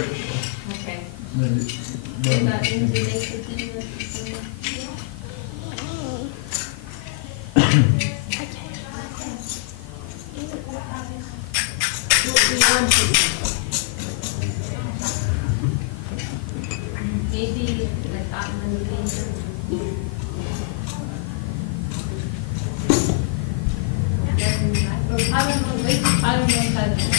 Okay. Maybe like that meditation. I don't know how to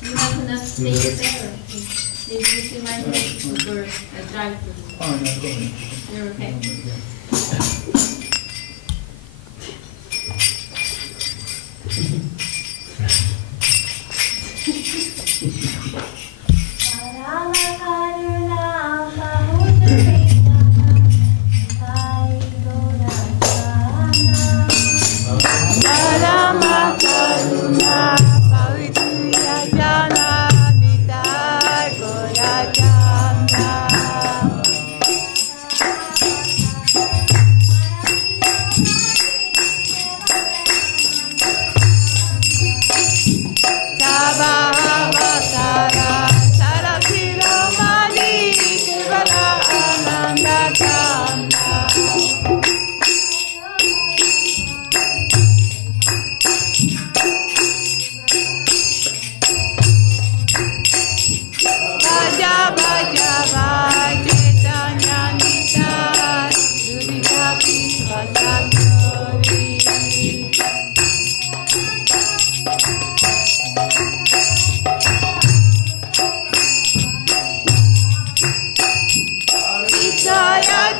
You have enough space there. Maybe you see my face for a drive-through. Oh, no, go ahead. You're okay. Jaya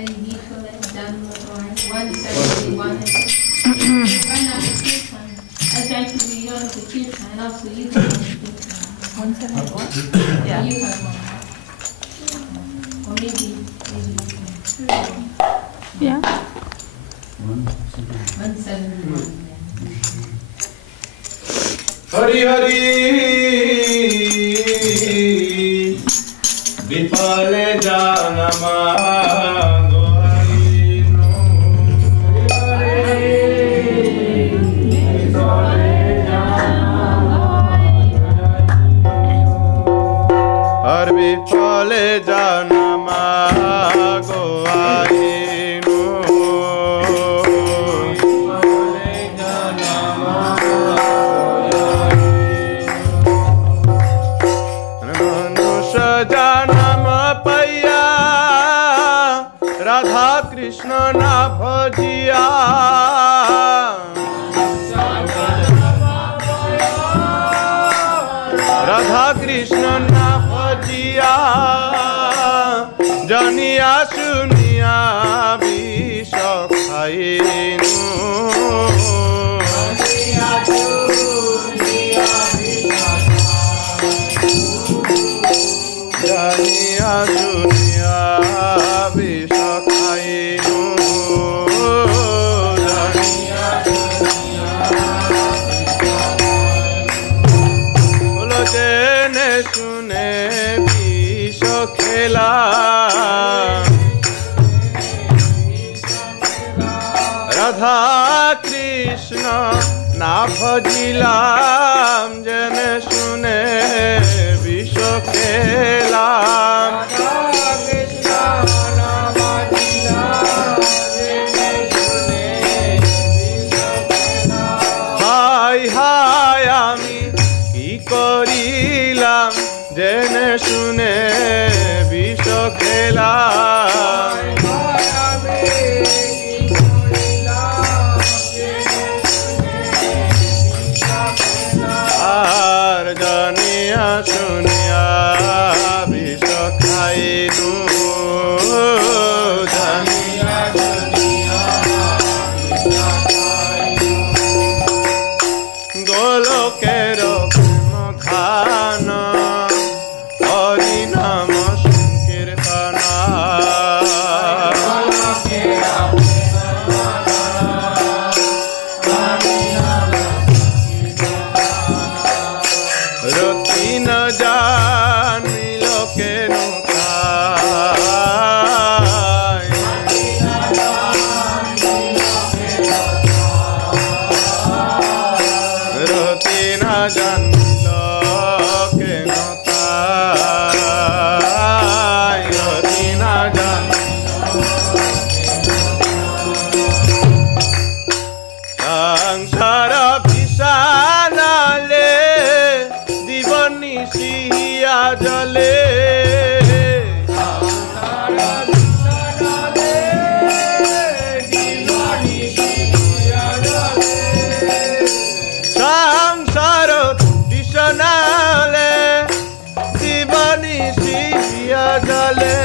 Hari Vishaka Dhamma or 171. Right now the Kirtan. I try to read all the Kirtan and also you have one Kirtan. 171? Yeah. You have one. Or maybe yeah. 171. Hari Hari Vipale Janama Har Vipale Janama Goainu Radha Krishna na bhajiya Radha Krishna na bhajiya Janiya suniya Vishakainu Janiya suniya Vishakainu Janiya suniya Radha Krishna na bhajilam jene sune visho khelam Radha Krishna na bhajilam jene sune visho khelam Hai hai ami ki korilam jene sune visho khelam Sunya Vishakainu Janiya Sunya Vishakainu Golokero Premakhana Harinama Sankirtana Golokero Premakhana Jan miloke nukai Rotina jan miloke nukai Rotina jan Sangsara Visanale Divani Siya Jale Samsara Visanale Divani Siya Jale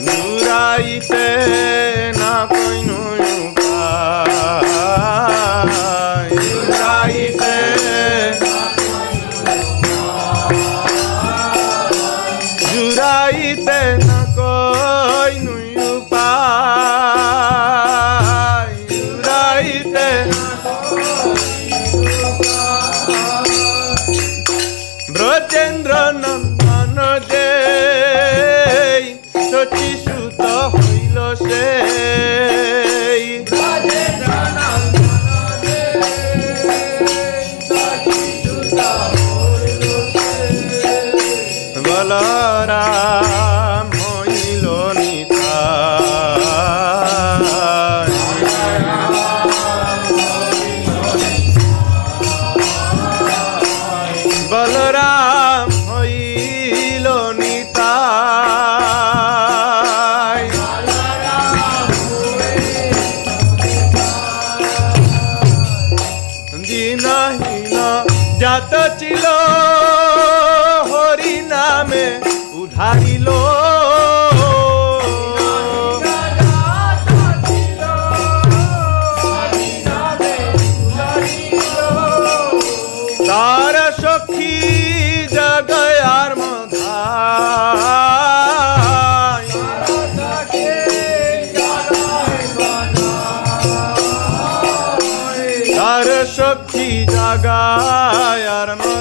Nuraite na koinu upai Nuraite Juraite na koinu upai Juraite na koinu upai Brajendra Nandana Jai Sati Sutta Hoilo Sei Brajendra Nandana Jai Sati Sutta Hoilo Sei Balaram Hoilo Nitai Balaram Hoilo Nitai Dinahi जात चिलो हरि नामे उधारिलो तार सखी जगयार मधाय तार सखी जगयार मधाय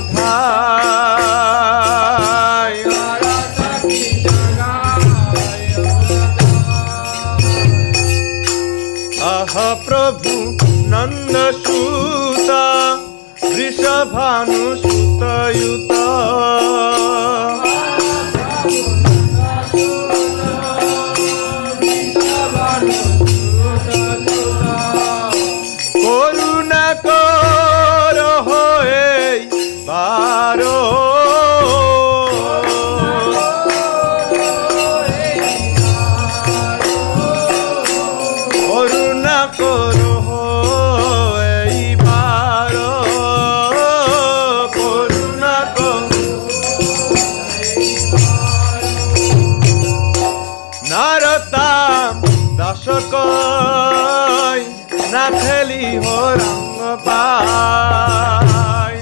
आह प्रभु नंद सूता वृषभानुसुतयुत करुणा कर होए बारो करुणा कर ना खेली हो रंग पाय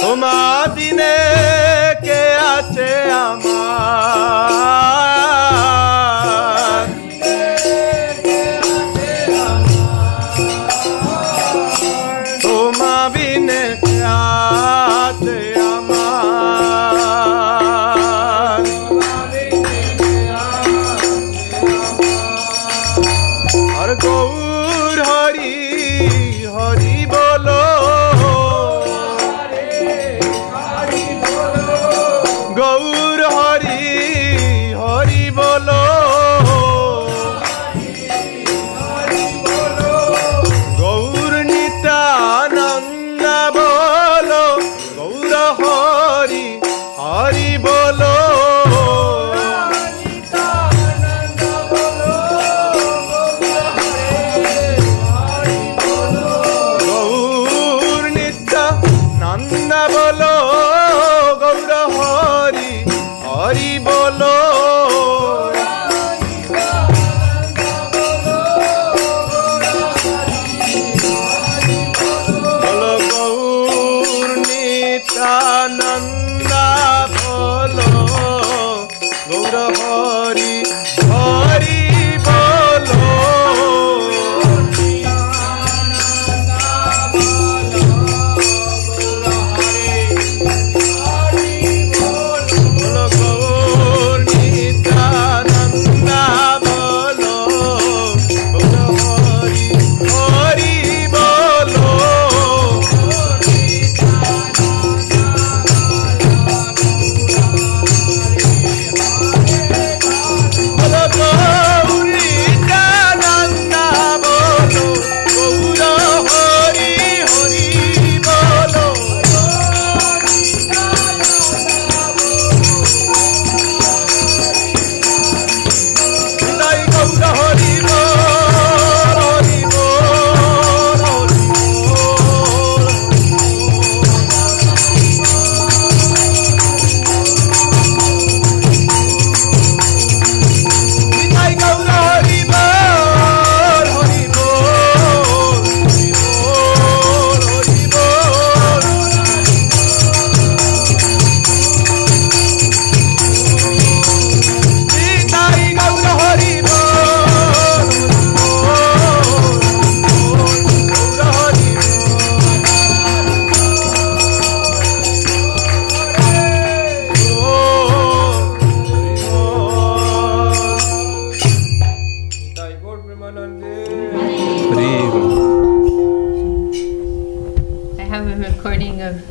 तुम्हा दिने के आचे आमार तुम्हा बिने के आचे गौर हरि हरि बोलो गौर हरि हरि बोलो गौर नित्यानंद बोलो गौर हरि हरि बोलो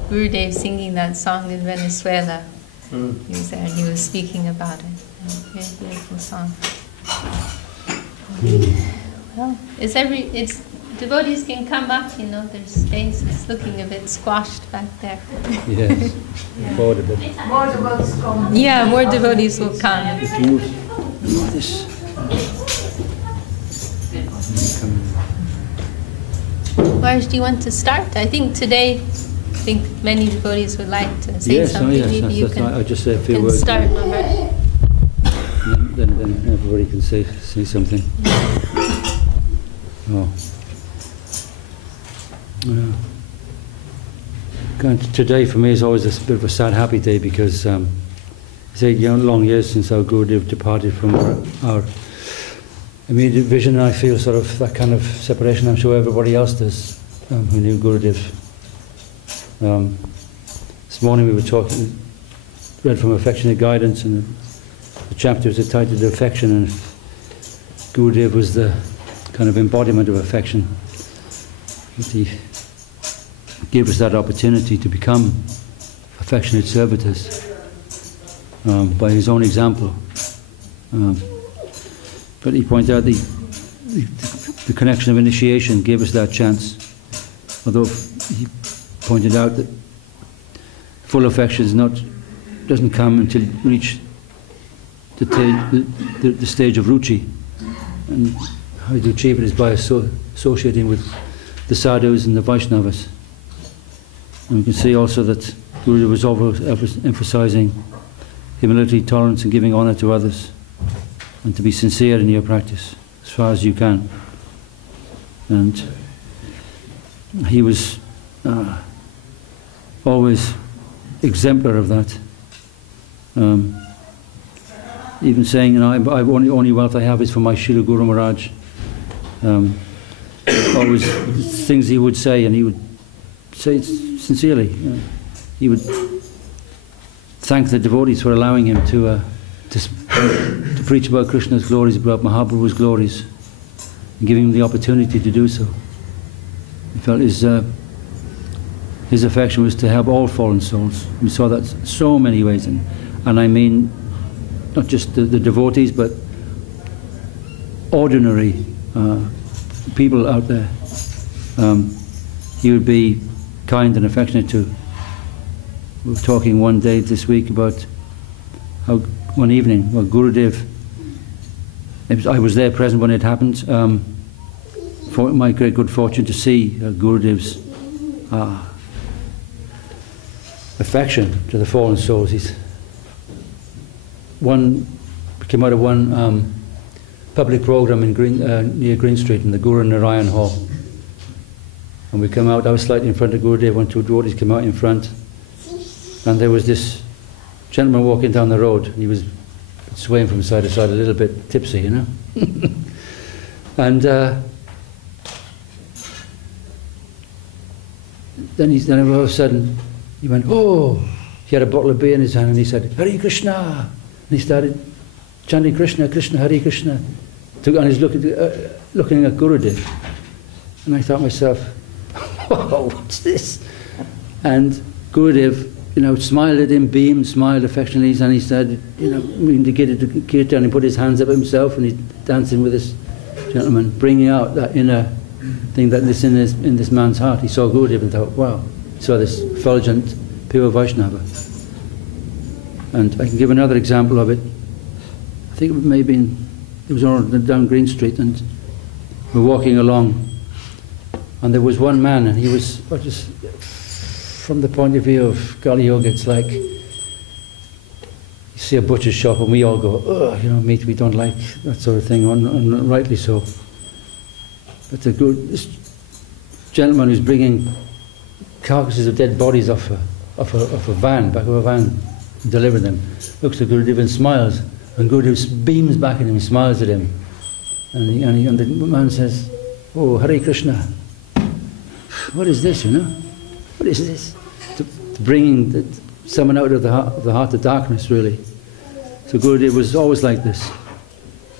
Gurudev singing that song in Venezuela. He was there and he was speaking about it. Very beautiful song. Well, it's devotees can come up, there's space. It's looking a bit squashed back there. Yes, more devotees. Yeah, more devotees will come. It moves. This. Maharaj, do you want to start? I think today, many devotees would like to say something. Yes, Maybe you I'll just say a few words. Start, Maharaj. Then everybody can say something. Oh. Today for me is always a bit of a sad, happy day because it's 8 long years since our Gurudev departed from our immediate vision, and I feel sort of that kind of separation. I'm sure everybody else does who knew Gurudev. This morning we were talking, read from Affectionate Guidance, and the chapter is entitled Affection, and Gurudev was the kind of embodiment of affection. He gave us that opportunity to become affectionate servitors by his own example. But he pointed out the connection of initiation gave us that chance. Although he pointed out that full affection doesn't come until you reach the stage of ruchi. And how to achieve it is by associating with the sadhus and the Vaishnavas. And we can see also that Guru was always emphasizing humility, tolerance, and giving honor to others, and to be sincere in your practice as far as you can. And he was always exemplar of that. Even saying, you know, only wealth I have is for my Srila Guru Maharaj. Always things he would say, and he would say it sincerely. He would thank the devotees for allowing him to preach about Krishna's glories, about Mahaprabhu's glories, and giving him the opportunity to do so. He felt his affection was to help all fallen souls. We saw that so many ways, and I mean not just the devotees, but ordinary people out there. He would be kind and affectionate to. We were talking one day this week about how one evening, well, Gurudev, I was there present when it happened. For my great good fortune to see Gurudev's affection to the fallen souls. Came out of one public program in near Green Street in the Guru Narayan Hall. And we came out, I was slightly in front of Gurudev when two devotees came out in front. And there was this gentleman walking down the road, and he was swaying from side to side, a little bit tipsy, you know. And then all of a sudden, he went, oh! He had a bottle of beer in his hand, and he said, Hare Krishna! And he started chanting Krishna, Krishna, Hare Krishna. And he's looking at Gurudev. And I thought to myself, whoa, what's this? And Gurudev, you know, smiled at him, beamed, smiled affectionately, and he said, you know, indicated to Kirtan, and he put his hands up himself, and he's dancing with this gentleman, bringing out that inner thing that is in this man's heart. He saw Gurudev and thought, wow, he saw this effulgent, pure Vaishnava. And I can give another example of it. I think it was down Green Street, and we're walking along, and there was one man, and he was, just from the point of view of Kali Yoga, it's like you see a butcher's shop, and we all go, oh, you know, meat, we don't like that sort of thing, and rightly so. But this gentleman who's bringing carcasses of dead bodies off a van, back of a van, to deliver them, looks at Gurudev and smiles, and Gurudev beams back at him and smiles at him, and the man says, oh, Hare Krishna. What is this, you know? What is this? To bringing someone out of the heart of darkness, really. So Gurudev was always like this,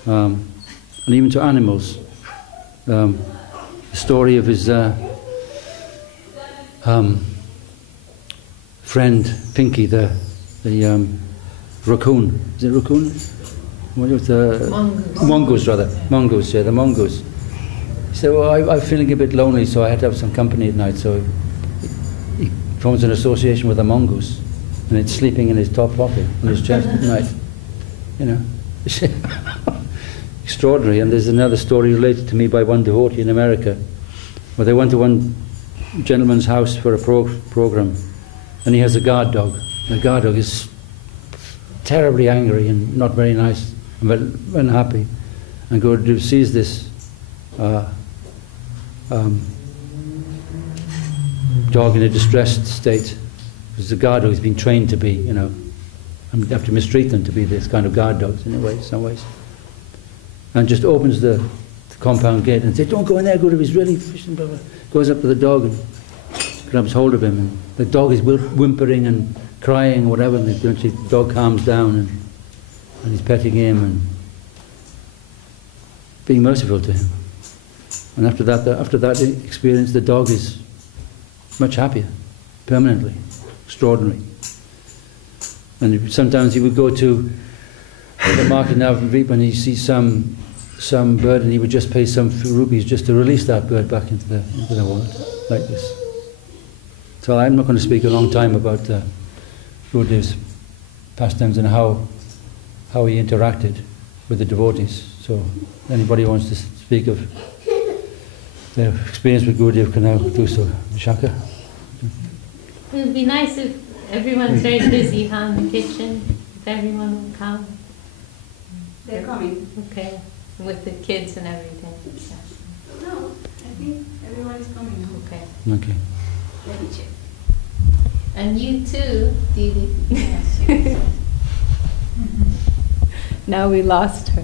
and even to animals. The story of his friend Pinky, the raccoon. Is it raccoon? What was the mongoose, rather? Mongoose, yeah, the mongoose. He said, well, I'm feeling a bit lonely, so I had to have some company at night. So he forms an association with a mongoose, and it's sleeping in his top pocket, in his chest at night. You know, extraordinary. And there's another story related to me by one devotee in America. Well, they went to one gentleman's house for a program, and he has a guard dog. The guard dog is terribly angry and not very nice, and very unhappy. And Gurudev sees this dog in a distressed state, because the guard dog has been trained to be, you know, and you have to mistreat them to be this kind of guard dogs in a way, some ways. And just opens the compound gate and says, "Don't go in there, Gurudev, he's really fishing," blah, blah. Goes up to the dog and grabs hold of him, and the dog is whimpering and crying or whatever, and eventually the dog calms down, and he's petting him and being merciful to him. And after that experience, the dog is much happier, permanently, extraordinary. And sometimes he would go to the market in Avonreap and he sees some bird, and he would just pay some few rupees just to release that bird back into the world, like this. So I'm not going to speak a long time about Gurudev's pastimes and how he interacted with the devotees. So anybody who wants to speak of their experience with Gurudev can now do so. Vishaka? It would be nice if everyone's very busy, huh, in the kitchen, if everyone would come. They're coming. Okay, with the kids and everything. No, I think everyone's coming. Okay. Okay. Let me check. And you too, Didi. Yes. Now we lost her.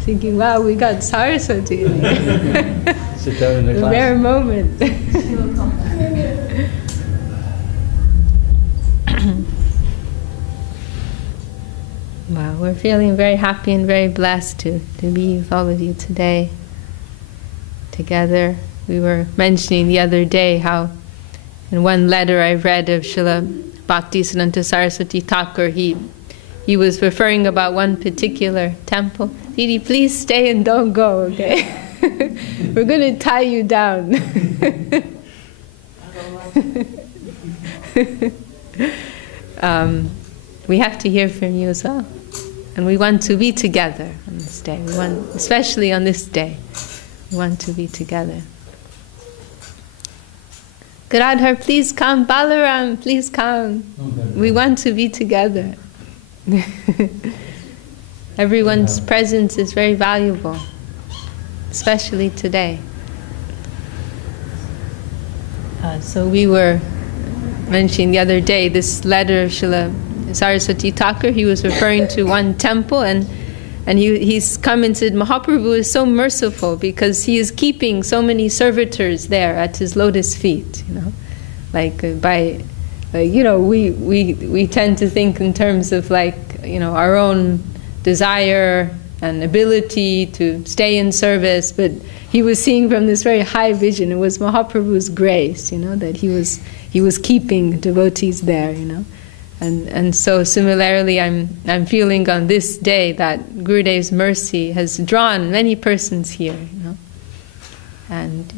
Thinking, wow, we got Saraswati. Sit down in the The class. rare moment. She will come back. Wow, we're feeling very happy and very blessed to be with all of you today. Together, we were mentioning the other day how in one letter I read of Srila Bhaktisiddhanta Saraswati Thakur, he was referring about one particular temple. Didi, please stay and don't go, okay? We're going to tie you down. We have to hear from you as well. And we want to be together on this day. We want, especially on this day, we want to be together. Gadadhar, please come. Balaram, please come. We want to be together. Everyone's presence is very valuable, especially today. So we were mentioning the other day this letter of Srila Saraswati Thakur. He was referring to one temple, and he's come and said Mahaprabhu is so merciful because he is keeping so many servitors there at his lotus feet. You know, we tend to think in terms of our own desire and ability to stay in service, but he was seeing from this very high vision. It was Mahaprabhu's grace, that he was keeping devotees there, And so similarly, I'm feeling on this day that Gurudev's mercy has drawn many persons here, and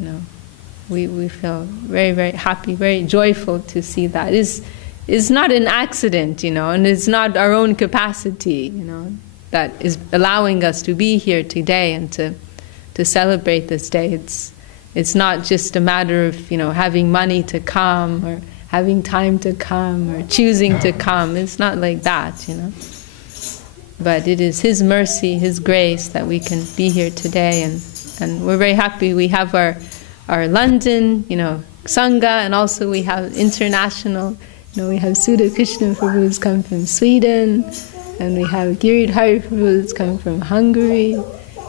we feel very, very happy, very joyful to see that. It's not an accident, and it's not our own capacity, that is allowing us to be here today and to celebrate this day. It's not just a matter of having money to come or having time to come or choosing to come. It's not like that, But it is His mercy, His grace that we can be here today, and we're very happy. We have our London, Sangha, and also we have international. We have Sudha Krishna Prabhu who's come from Sweden, and we have Giridhari Prabhu who's come from Hungary,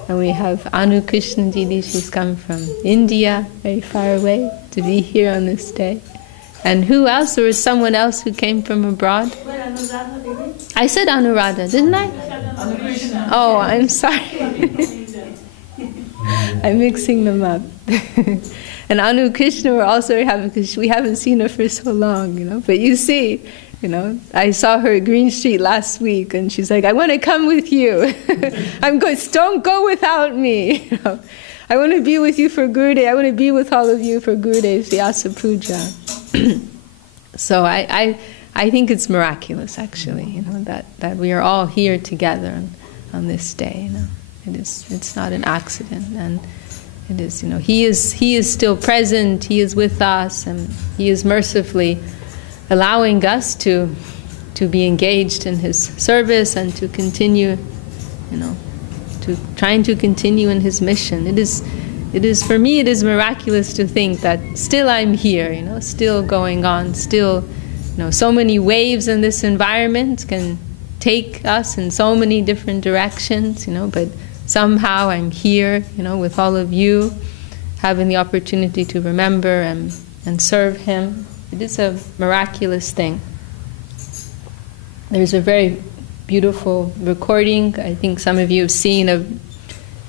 and we have Anu Krishna Didi, she's come from India, very far away, to be here on this day. And who else? There was someone else who came from abroad. I said Anuradha, didn't I? Oh, I'm sorry. I'm mixing them up. And Anu Krishna we're also happy because we haven't seen her for so long, But you see, I saw her at Green Street last week, and she's like, I want to come with you. I'm going, don't go without me. I want to be with you for Gurudev. I want to be with all of you for Gurudev's Vyasa-Puja. So I think it's miraculous, actually, that we are all here together on this day. It's not an accident, It is, He is still present. He is with us, and He is mercifully allowing us to be engaged in His service and to continue, trying to continue in His mission. It is for me, it is miraculous to think that still I'm here, still going on, still, so many waves in this environment can take us in so many different directions, but somehow I'm here, with all of you, having the opportunity to remember and serve Him. It is a miraculous thing. There's a very beautiful recording, I think some of you have seen, of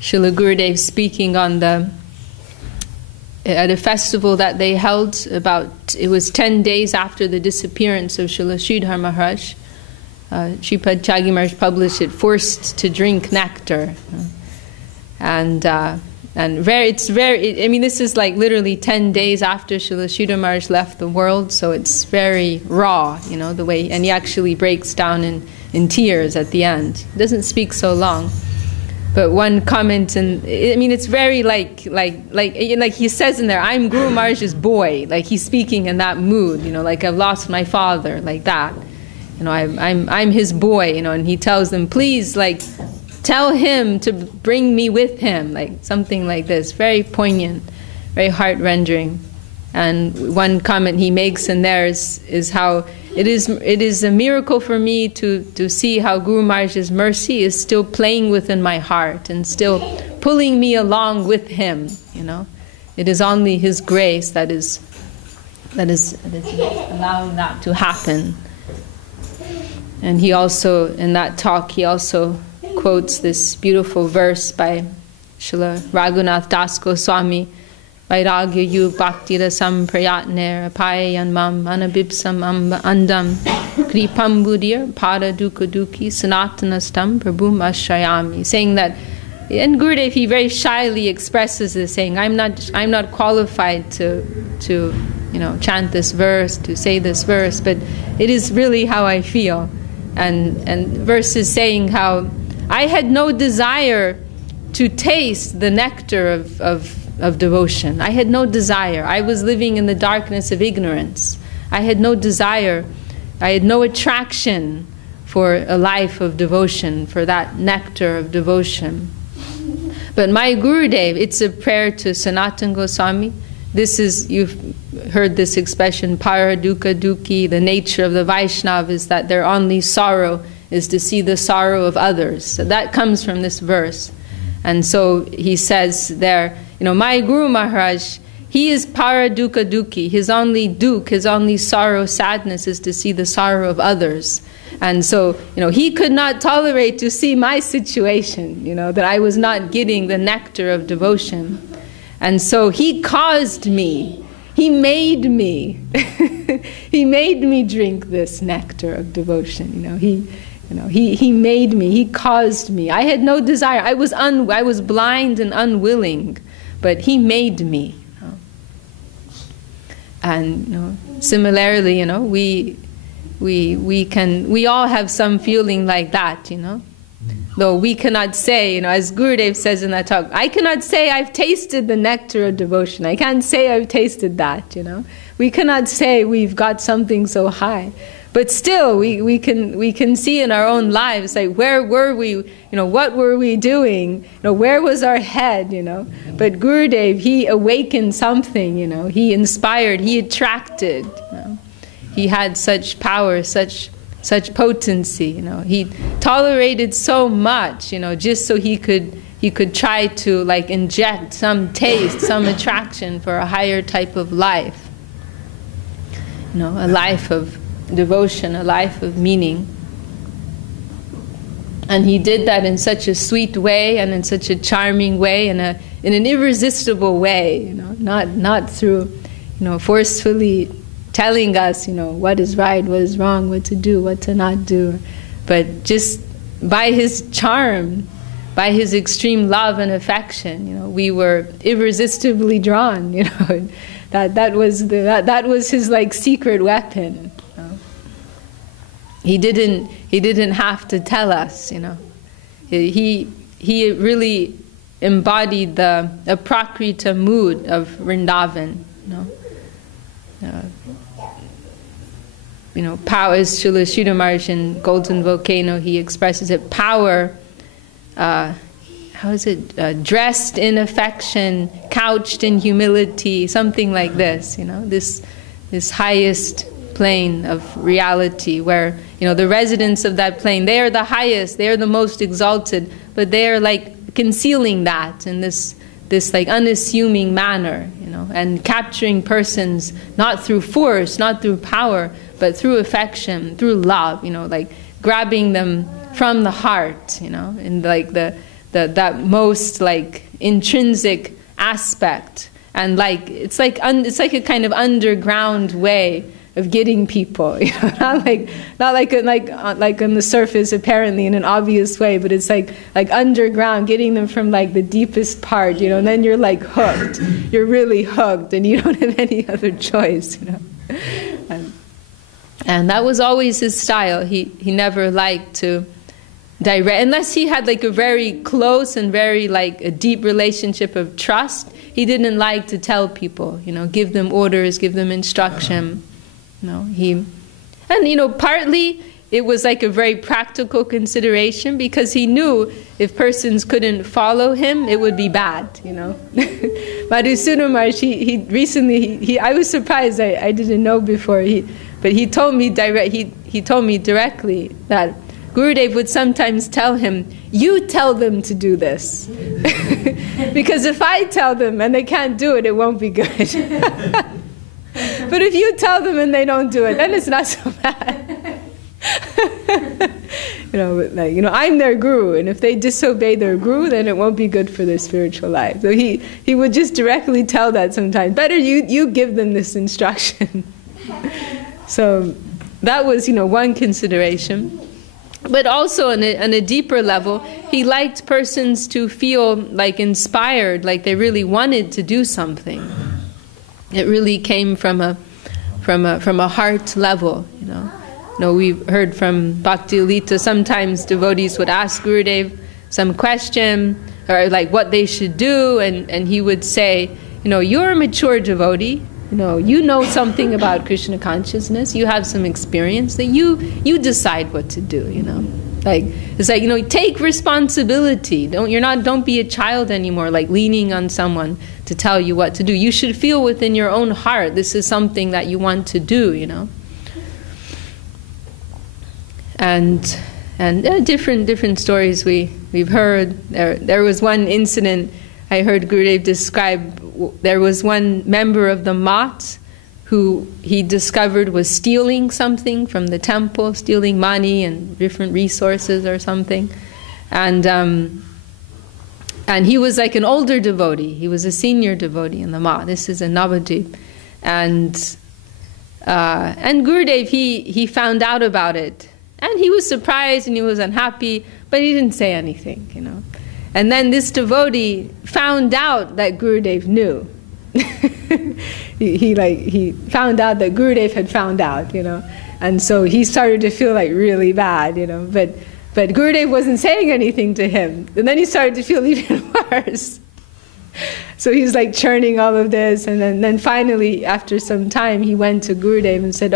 Srila Gurudev speaking at a festival that they held it was 10 days after the disappearance of Srila Sridhar Maharaj. Sripad Chagi Maharaj published it, Forced to Drink Nectar. This is like literally 10 days after Srila Sridhar Maharaj left the world, so it's very raw, the way, and he actually breaks down in tears at the end. It doesn't speak so long. But one comment, and it's very like he says in there, I'm Guru Maharaj's boy, like he's speaking in that mood, like I've lost my father, like that. I'm his boy, and he tells them, please, tell him to bring me with him, like something like this. Very poignant, very heart-rendering. And one comment he makes in there is how it is a miracle for me to see how Guru Maharaj's mercy is still playing within my heart and still pulling me along with him. It is only his grace that is allowing that to happen. And he also, in that talk, he also quotes this beautiful verse by Srila Raghunath Das Goswami, Vairagya yu bhakti rasam prayatner apayan mam anabipsam andam kripam budir pada dukkha dukhi sanatanastam prabhum ashrayami, saying that, and Gurudev, he very shyly expresses this, saying, I'm not qualified to chant this verse, to say this verse, but it is really how I feel. And verse is saying how I had no desire to taste the nectar of devotion. I had no desire. I was living in the darkness of ignorance. I had no desire. I had no attraction for a life of devotion, for that nectar of devotion. But my Gurudev, it's a prayer to Sanatana Goswami. This is, you've heard this expression, para dukkha dukhi. The nature of the Vaishnava is that their only sorrow is to see the sorrow of others. So that comes from this verse. And so he says there, my Guru Maharaj, he is para dukkha dukhi. His only dukh, his only sorrow, sadness is to see the sorrow of others. And so, he could not tolerate to see my situation, that I was not getting the nectar of devotion. And so he caused me, he made me, he made me drink this nectar of devotion. He made me, he caused me. I had no desire. I was blind and unwilling, but he made me. And similarly, we all have some feeling like that, Though we cannot say, as Gurudev says in that talk, I cannot say I've tasted the nectar of devotion. I can't say I've tasted that, We cannot say we've got something so high. But still, we can see in our own lives, like, where were we, what were we doing, where was our head, But Gurudev, he awakened something, he inspired, he attracted, He had such power, such potency, He tolerated so much, just so he could try to inject some taste, some attraction for a higher type of life, a life of devotion, a life of meaning. And he did that in such a sweet way and in such a charming way, in an irresistible way, not through, forcefully telling us, what is right, what is wrong, what to do, what to not do, but just by his charm, by his extreme love and affection, we were irresistibly drawn, that was his secret weapon. He didn't have to tell us, He really embodied the Prakrita mood of Vrindavan. Power, as Srila Sridhar Maharaj in Golden Volcano, he expresses it, power, dressed in affection, couched in humility, something like this, this highest plane of reality, where, the residents of that plane, they are the highest, they are the most exalted, but they are like concealing that in this like unassuming manner, and capturing persons not through force, not through power, but through affection, through love, like grabbing them from the heart, in like that most like intrinsic aspect, and like it's like a kind of underground way of getting people, not like on the surface apparently in an obvious way, but it's like underground, getting them from like the deepest part, and then you're like hooked, you're really hooked, and you don't have any other choice, and that was always his style. He never liked to direct, unless he had like a very close and very like a deep relationship of trust. He didn't like to tell people, give them orders, give them instruction. Partly it was like a very practical consideration, because he knew if persons couldn't follow him, it would be bad, Madhusudana Maharaj, he recently, I was surprised, I didn't know before, but he told me directly that Gurudev would sometimes tell him, you tell them to do this. Because if I tell them and they can't do it, it won't be good. But if you tell them and they don't do it, then it's not so bad. I'm their guru, and if they disobey their guru, then it won't be good for their spiritual life. So he would just directly tell that sometimes. Better you give them this instruction. So that was, one consideration. But also on a deeper level, he liked persons to feel like inspired, like they really wanted to do something. It really came from a heart level, we've heard from Bhakti Lita, sometimes devotees would ask Gurudev some question, or like what they should do, and he would say, you're a mature devotee, you know something about Krishna consciousness, you have some experience, that you decide what to do, It's like, take responsibility. Don't be a child anymore, like leaning on someone to tell you what to do. You should feel within your own heart this is something that you want to do, And different stories we've heard. There was one incident I heard Gurudev describe. There was one member of the Mat who he discovered was stealing something from the temple, stealing money and different resources or something. And he was like an older devotee. He was a senior devotee in the Mat. This is in Navadvip. And Gurudev, he found out about it. And he was surprised and he was unhappy, but he didn't say anything, And then this devotee found out that Gurudev knew. he found out that Gurudev had found out, And so he started to feel like really bad, But Gurudev wasn't saying anything to him. And then he started to feel even worse. So he's like churning all of this. And then finally, after some time, he went to Gurudev and said,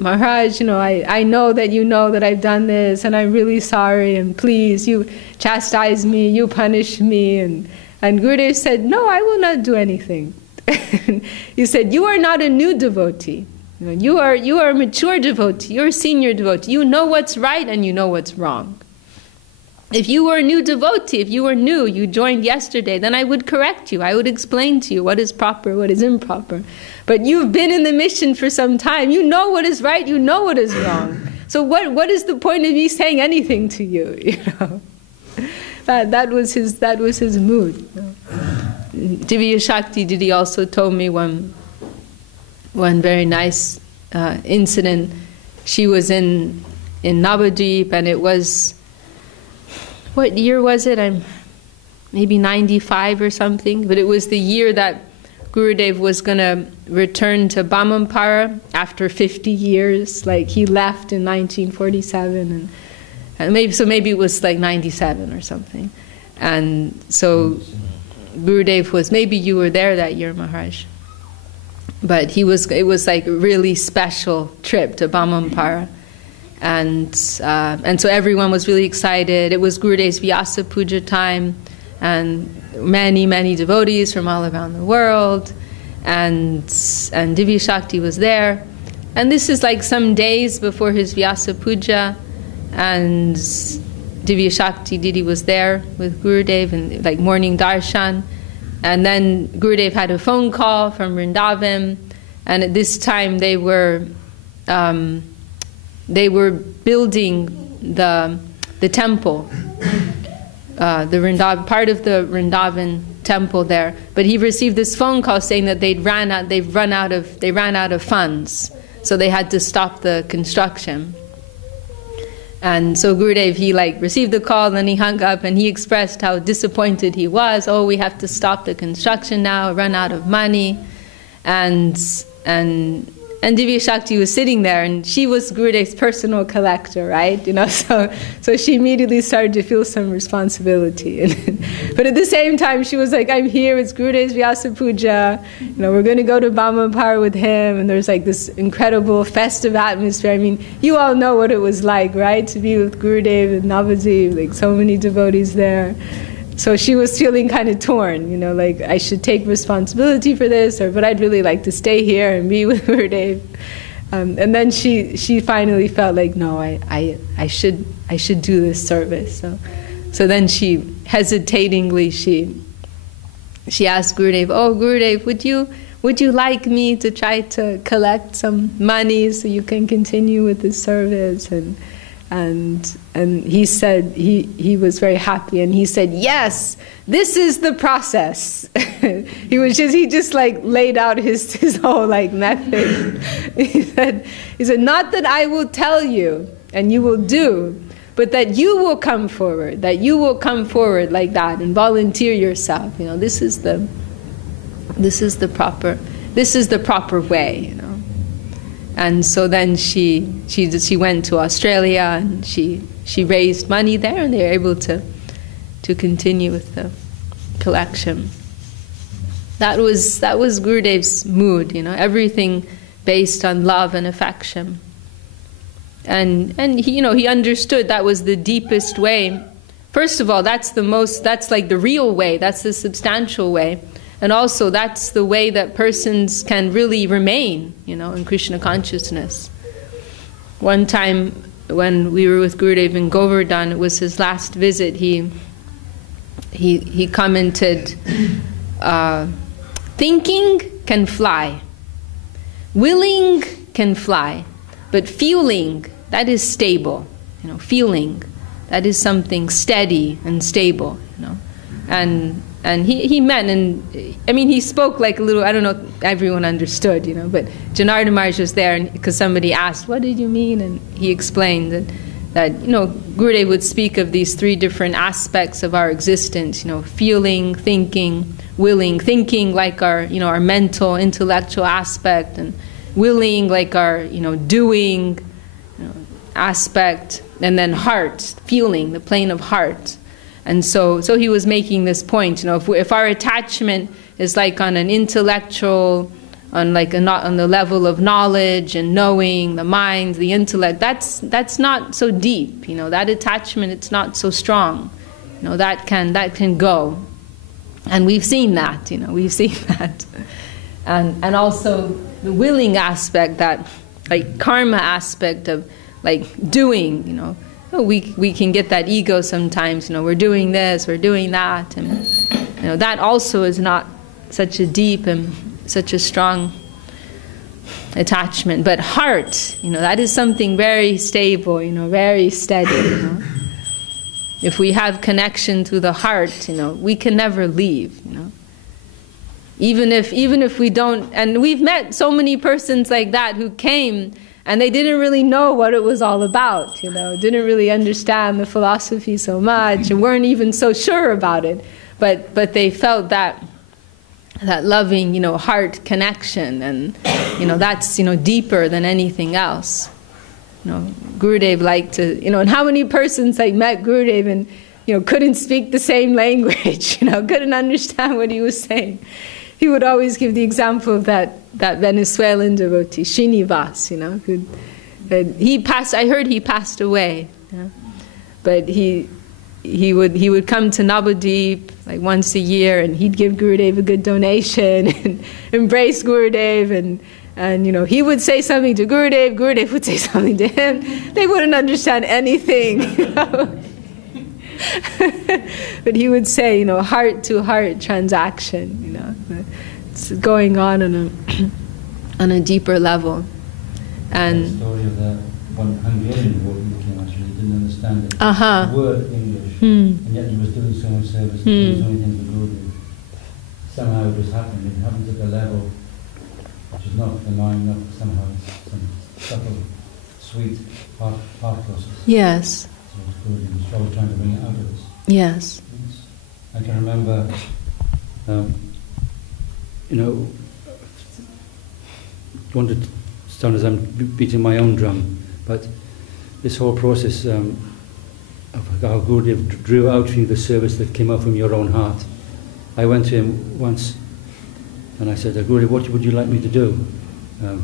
Maharaj, I know that I've done this, and I'm really sorry, and please, you chastise me, you punish me. And Gurudev said, no, I will not do anything. He said, you are not a new devotee. You are a mature devotee, you're a senior devotee. You know what's right and you know what's wrong. If you were a new devotee, if you were new, you joined yesterday, then I would correct you. I would explain to you what is proper, what is improper. But you've been in the mission for some time. You know what is right, you know what is wrong. So what is the point of me saying anything to you? That was his mood. Divya Shakti Didi also told me one very nice incident. She was in Navadvip, and it was, what year was it? I'm maybe 95 or something, but it was the year that Gurudev was going to return to Bamampara after 50 years. Like he left in 1947, and maybe it was like 97 or something. And so Gurudev was, maybe you were there that year, Maharaj, but it was like a really special trip to Bamampara. And so everyone was really excited. It was Gurudev's Vyasa-Puja time, and many, many devotees from all around the world, and Divya Shakti was there. And this is like some days before his Vyasa-Puja, and Divya Shakti Didi was there with Gurudev and like morning darshan. And then Gurudev had a phone call from Vrindavan, and at this time they were building the temple, the Vrindavan, part of the Vrindavan temple there. But he received this phone call saying that they ran out of funds, so they had to stop the construction. And so Gurudev, he like received the call, and then he hung up, and he expressed how disappointed he was. Oh, we have to stop the construction now, run out of money. And Divya Shakti was sitting there, and she was Gurudev's personal collector, right? You know, so she immediately started to feel some responsibility. But at the same time, she was like, I'm here, it's Gurudev's Vyasa-Puja, you know, we're going to go to Bamampara with him, and there's like this incredible festive atmosphere. I mean, you all know what it was like, right? To be with Gurudev and Navadip, like so many devotees there. So she was feeling kind of torn, you know, like I should take responsibility for this, but I'd really like to stay here and be with Gurudev. And then she finally felt like, no, I should do this service. So then she hesitatingly she asked Gurudev, oh Gurudev, would you like me to try to collect some money so you can continue with this service? And he said he was very happy, and he said, yes, this is the process. he just like laid out his whole like method. He said, not that I will tell you and you will do, but that you will come forward like that and volunteer yourself. You know, this is the proper way, you know. And so then she went to Australia, and she raised money there, and they were able to continue with the collection. That was Gurudev's mood, you know, everything based on love and affection. And he, you know, he understood that was the deepest way. First of all, that's like the real way, that's the substantial way. And also, that's the way that persons can really remain, you know, in Krishna consciousness. One time, when we were with Gurudev in Govardhan, it was his last visit. He commented, "Thinking can fly, willing can fly, but feeling, that is stable. You know, feeling, that is something steady and stable. You know, and he meant, and I mean, he spoke like a little, I don't know if everyone understood, you know, but Janardhan Maharaj was there, because somebody asked, what did you mean? And he explained that, you know, Gurudev would speak of these three different aspects of our existence, you know, feeling, thinking, willing. Thinking like our, you know, our mental, intellectual aspect, and willing like our, you know, doing, you know, aspect, and then heart, feeling, the plane of heart. And so he was making this point, you know, if our attachment is like on an intellectual, on the level of knowledge and knowing, the mind, the intellect, that's not so deep, you know. That attachment, it's not so strong, you know. That can go, and we've seen that, you know. We've seen that, and also the willing aspect, that like karma aspect of like doing, you know. We can get that ego sometimes, you know, we're doing this, we're doing that, and you know, that also is not such a deep and such a strong attachment. But heart, you know, that is something very stable, you know, very steady, you know. If we have connection to the heart, you know, we can never leave, you know. Even if we don't, and we've met so many persons like that who came and they didn't really know what it was all about, you know, didn't really understand the philosophy so much, and weren't even so sure about it. But they felt that loving, you know, heart connection, and you know, that's, you know, deeper than anything else. You know, Gurudev liked to, you know, and how many persons like met Gurudev, and couldn't speak the same language, couldn't understand what he was saying. He would always give the example of that Venezuelan devotee, Srinivas, he passed. I heard he passed away, but he would come to Navadip like once a year, and he'd give Gurudev a good donation and embrace Gurudev, and he would say something to Gurudev, Gurudev would say something to him. They wouldn't understand anything, but he would say, heart-to-heart transaction, it's going on on a deeper level. And the story of that one Hungarian devotee who came, actually didn't understand it. Uh-huh. A word English, and yet he was doing so much service, doing so many things with Gurudev. Somehow it was happening. It happened at a level which is not the mind, not somehow some subtle, sweet heart process. yes, So Gurudev was always trying to bring it out of us. yes, I can remember, wanted to sound as I'm beating my own drum, but this whole process of how Gurudev drew out from you the service that came out from your own heart. I went to him once and I said, Gurudev, what would you like me to do?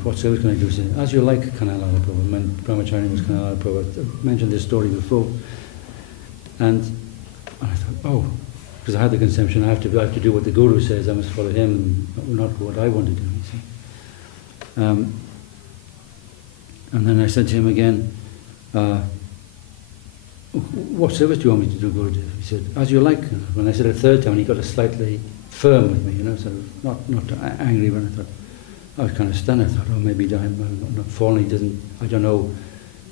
What service can I do? He said, as you like, Kanalala Prabhu. When Brahmacharya was Kanalala Prabhu, I mentioned this story before. And I thought, because I had the conception I have to do what the Guru says, I must follow him, not what I want to do. You see. And then I said to him again, what service do you want me to do, Gurudev? He said, as you like. When I said it a third time, he got slightly firm with me, sort of not angry. When I was kind of stunned. I thought, maybe I'm not falling. I don't know,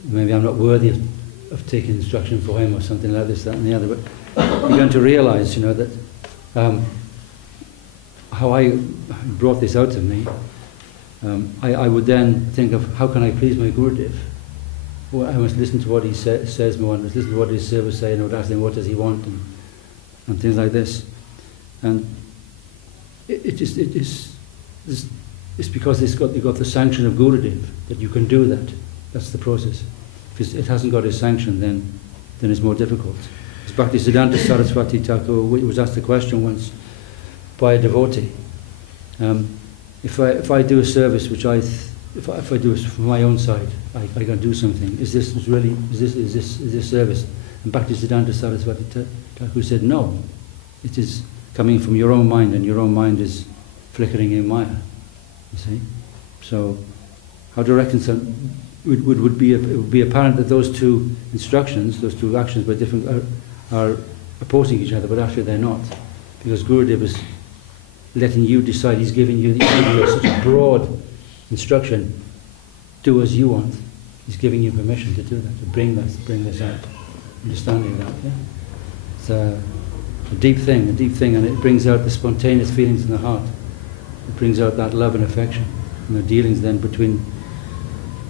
maybe I'm not worthy of taking instruction for him or something like this, that and the other. But I began to realize, that how I brought this out of me, I would then think of how can I please my Gurudev? Well, I must listen to what he says more, and listen to what his servers say, and I would ask him what does he want, and things like this. And it's because you've got the sanction of Gurudev that you can do that. That's the process. If it hasn't got his sanction, then it's more difficult. As Bhaktisiddhanta Saraswati Thakur was asked a question once by a devotee. If I do a service which if I do it from my own side, I can do something. Is this service? And Bhaktisiddhanta Saraswati Thakur said, no, it is coming from your own mind, and your own mind is flickering in Maya. You see, so how to reconcile? It would be apparent that those two instructions, those two actions, by different are opposing each other, but actually they're not, because Gurudev is letting you decide. He's giving you such a broad instruction. Do as you want. He's giving you permission to do that, to bring this out. Understanding that, yeah. It's a deep thing, and it brings out the spontaneous feelings in the heart. It brings out that love and affection, and the dealings then between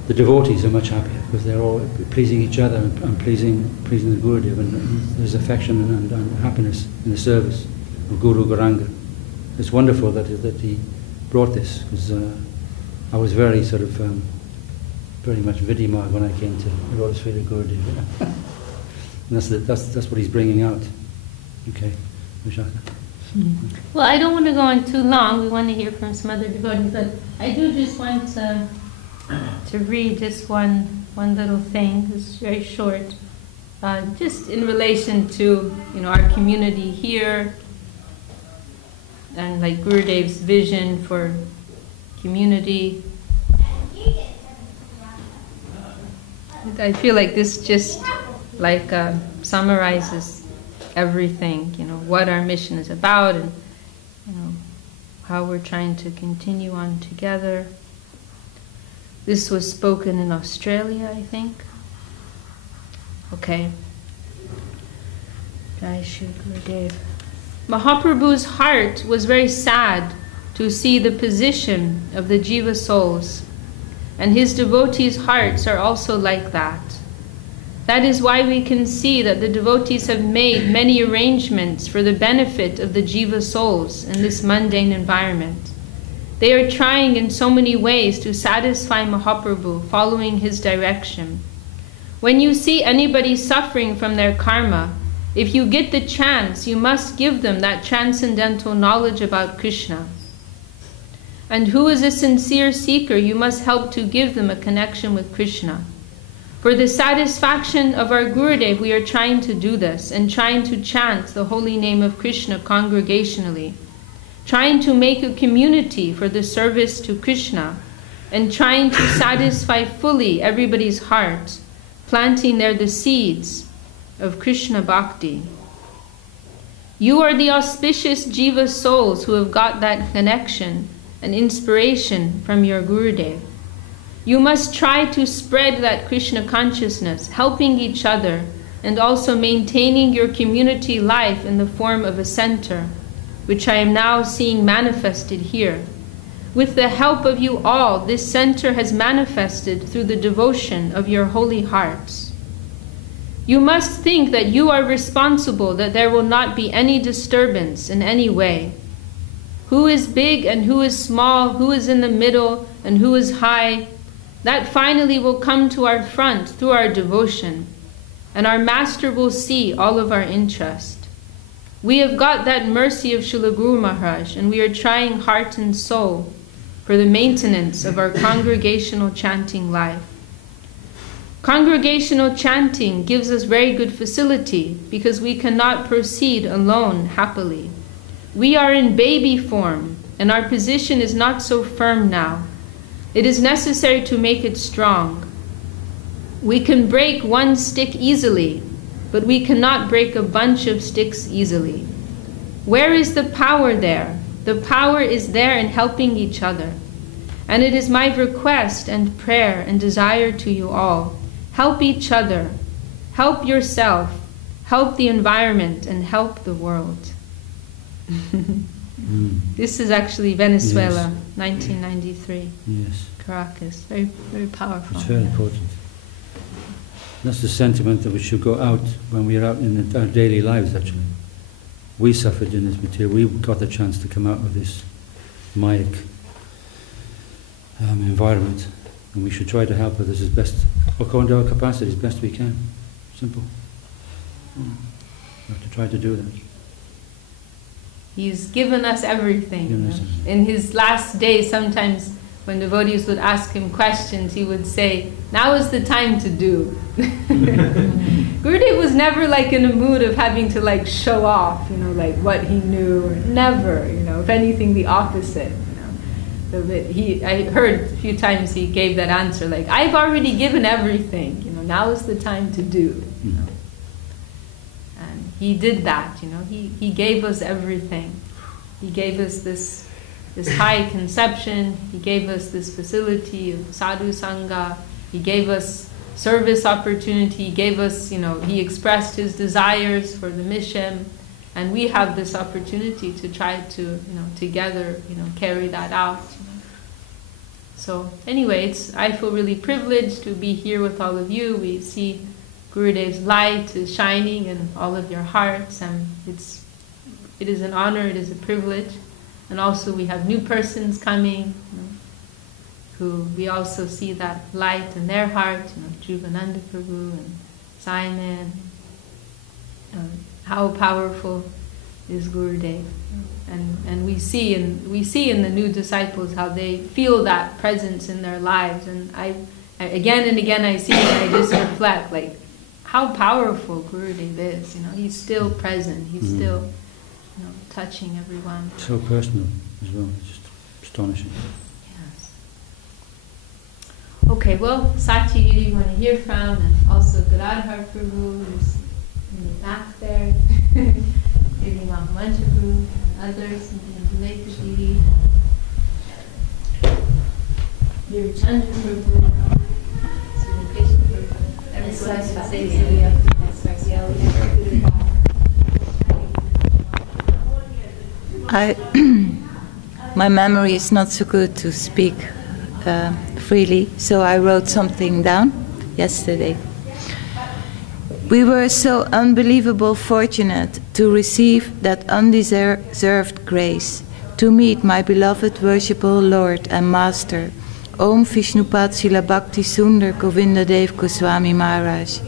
the devotees are much happier because they're all pleasing each other and pleasing the Gurudev, and there's affection and happiness in the service of Guru Gauranga. It's wonderful that he brought this, because I was very sort of very much Vidimag when I came to Lord Srila Gurudev. And that's what he's bringing out. Okay, Vishaka. Well, I don't want to go on too long. We want to hear from some other devotees, but I do just want to read just one little thing. It's very short, just in relation to our community here, and like Gurudev's vision for community. I feel like this just summarizes everything, what our mission is about, and how we're trying to continue on together. This was spoken in Australia, I think. Okay. Jai Shri Gurudev. Mahaprabhu's heart was very sad to see the position of the jiva souls, and his devotees' hearts are also like that. That is why we can see that the devotees have made many arrangements for the benefit of the jiva souls in this mundane environment. They are trying in so many ways to satisfy Mahaprabhu, following his direction. When you see anybody suffering from their karma, If you get the chance, you must give them that transcendental knowledge about Krishna. And who is a sincere seeker, you must help to give them a connection with Krishna. For the satisfaction of our Gurudev, we are trying to do this and trying to chant the holy name of Krishna congregationally, trying to make a community for the service to Krishna, and trying to satisfy fully everybody's heart, planting there the seeds of Krishna Bhakti. You are the auspicious Jiva souls who have got that connection and inspiration from your Gurudev. You must try to spread that Krishna consciousness, helping each other, and also maintaining your community life in the form of a center, which I am now seeing manifested here. With the help of you all, this center has manifested through the devotion of your holy hearts. You must think that you are responsible, that there will not be any disturbance in any way. Who is big and who is small, who is in the middle and who is high, that finally will come to our front through our devotion, and our Master will see all of our interest. We have got that mercy of Srila Guru Maharaj, and we are trying heart and soul for the maintenance of our congregational chanting life. Congregational chanting gives us very good facility because we cannot proceed alone happily. We are in baby form, and our position is not so firm now. It is necessary to make it strong. We can break one stick easily, but we cannot break a bunch of sticks easily. Where is the power there? The power is there in helping each other. And it is my request and prayer and desire to you all, help each other, help yourself, help the environment, and help the world. This is actually Venezuela, yes. 1993. Yes. Caracas. Very, very powerful. It's very important. That's the sentiment that we should go out when we are out in our daily lives, actually. We suffered in this material. We got the chance to come out of this Mayic environment, and we should try to help others as best, according to our capacity, as best we can. Simple. We have to try to do that. He's given us everything. In his last days, sometimes when devotees would ask him questions, he would say, "Now is the time to do." Gurudev was never like in a mood of having to like show off, like what he knew. Or never, if anything, the opposite. I heard a few times he gave that answer, like, "I've already given everything. Now is the time to do." He did that, he gave us everything. He gave us this high conception, he gave us this facility of sadhu sangha, he gave us service opportunity, he gave us, he expressed his desires for the mission, and we have this opportunity to try to, together, carry that out. So anyway, I feel really privileged to be here with all of you. We see Gurudev's light is shining in all of your hearts, and it is an honor, it is a privilege. And also we have new persons coming, who we also see that light in their heart, Juvananda Prabhu and Simon. How powerful is Gurudev, and we see in the new disciples how they feel that presence in their lives. And I again and again I see and I just reflect like how powerful Gurudev is. He's still present. He's still, touching everyone. So personal as well. It's just astonishing. Yes. Okay. Well, Sachi, you want to hear from, and also Gadadhar Prabhu, who's in the back there. Maybe Mahamantra Prabhu and others, and Lake Didi. Chandra Prabhu. My memory is not so good to speak freely, so I wrote something down yesterday. We were so unbelievable fortunate to receive that undeserved grace, to meet my beloved worshipful Lord and Master, Om Vishnupad Srila Bhakti Sundar Govinda Dev Goswami Maharaj,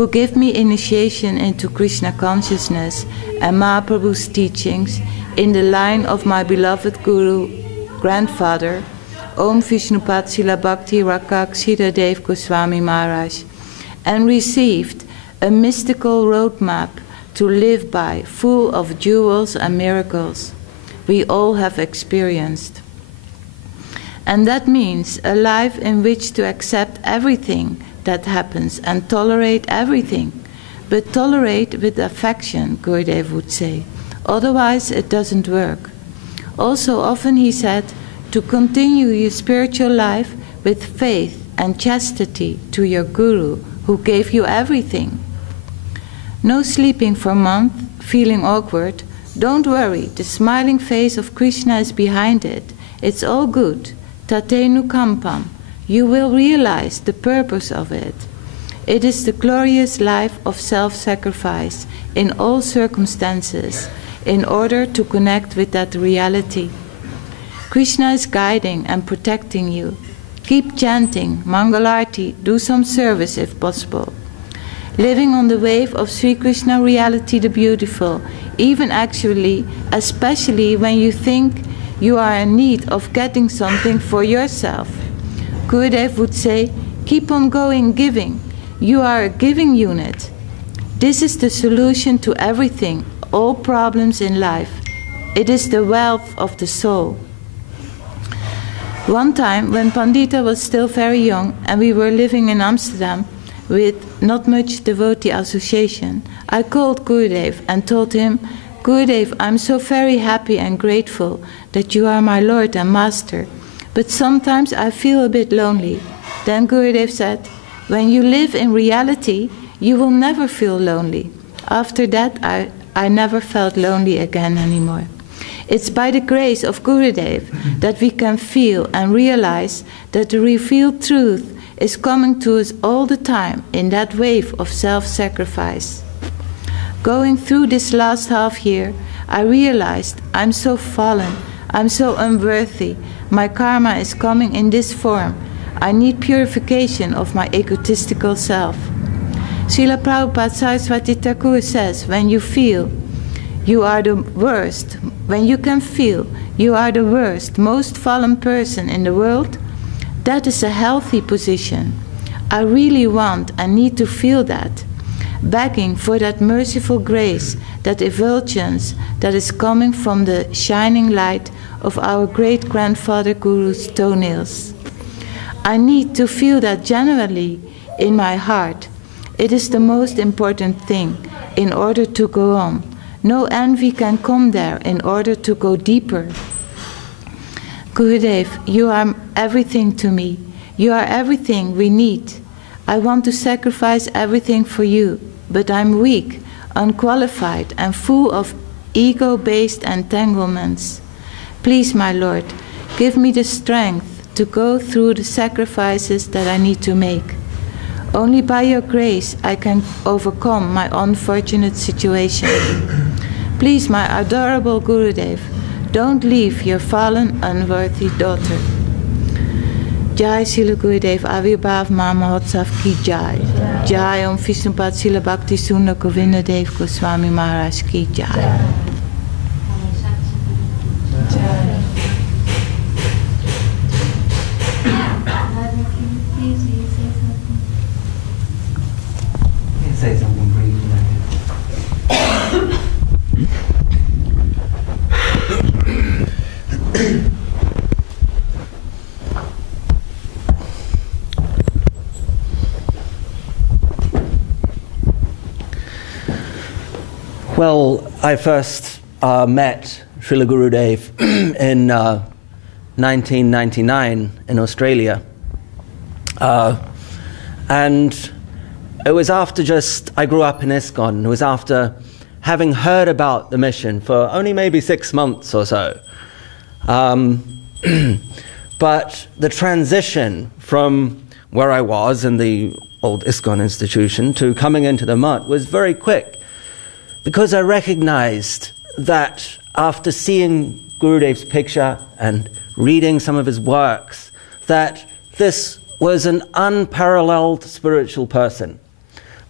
who gave me initiation into Krishna consciousness and Mahaprabhu's teachings in the line of my beloved Guru, grandfather, Om Vishnupad Srila Bhakti Yoga Dev Goswami Maharaj, and received a mystical roadmap to live by, full of jewels and miracles we all have experienced. And that means a life in which to accept everything that happens and tolerate everything, but tolerate with affection, Gurudev would say. Otherwise it doesn't work. Also often he said to continue your spiritual life with faith and chastity to your Guru who gave you everything. No sleeping for a month, feeling awkward. Don't worry, the smiling face of Krishna is behind it. It's all good. Tatenu kampam. You will realize the purpose of it. It is the glorious life of self-sacrifice in all circumstances in order to connect with that reality. Krishna is guiding and protecting you. Keep chanting, Mangalarti, do some service if possible. Living on the wave of Sri Krishna reality the beautiful, even actually, especially when you think you are in need of getting something for yourself. Gurudev would say, keep on going giving. You are a giving unit. This is the solution to everything, all problems in life. It is the wealth of the soul. One time, when Pandita was still very young and we were living in Amsterdam with not much devotee association, I called Gurudev and told him, Gurudev, I'm so very happy and grateful that you are my Lord and Master, but sometimes I feel a bit lonely. Then Gurudev said, when you live in reality, you will never feel lonely. After that, I never felt lonely again anymore. It's by the grace of Gurudev that we can feel and realize that the revealed truth is coming to us all the time in that wave of self-sacrifice. Going through this last half year, I realized I'm so fallen, I'm so unworthy, my karma is coming in this form. I need purification of my egotistical self. Srila Prabhupada Saraswati Thakur says, when you feel you are the worst, when you can feel you are the worst, most fallen person in the world, that is a healthy position. I really want and need to feel that, begging for that merciful grace, that effulgence that is coming from the shining light of our great-grandfather Guru's toenails. I need to feel that genuinely in my heart. It is the most important thing in order to go on. No envy can come there in order to go deeper. Gurudev, you are everything to me. You are everything we need. I want to sacrifice everything for you, but I'm weak, unqualified, and full of ego-based entanglements. Please, my Lord, give me the strength to go through the sacrifices that I need to make. Only by your grace I can overcome my unfortunate situation. Please, my adorable Gurudev, don't leave your fallen, unworthy daughter. Jai Srila Gurudev Avirbhav Mahotsav Ki Jai. Jai Om Vishnupad Srila Bhakti Sundar Govinda Dev Goswami Maharaj Ki Jai. Say something briefly. Well, I first met Srila Gurudev in 1999 in Australia. And it was after I grew up in ISKCON. It was after having heard about the mission for only maybe 6 months or so. But the transition from where I was in the old ISKCON institution to coming into the mutt was very quick, because I recognized that after seeing Gurudev's picture and reading some of his works, that this was an unparalleled spiritual person.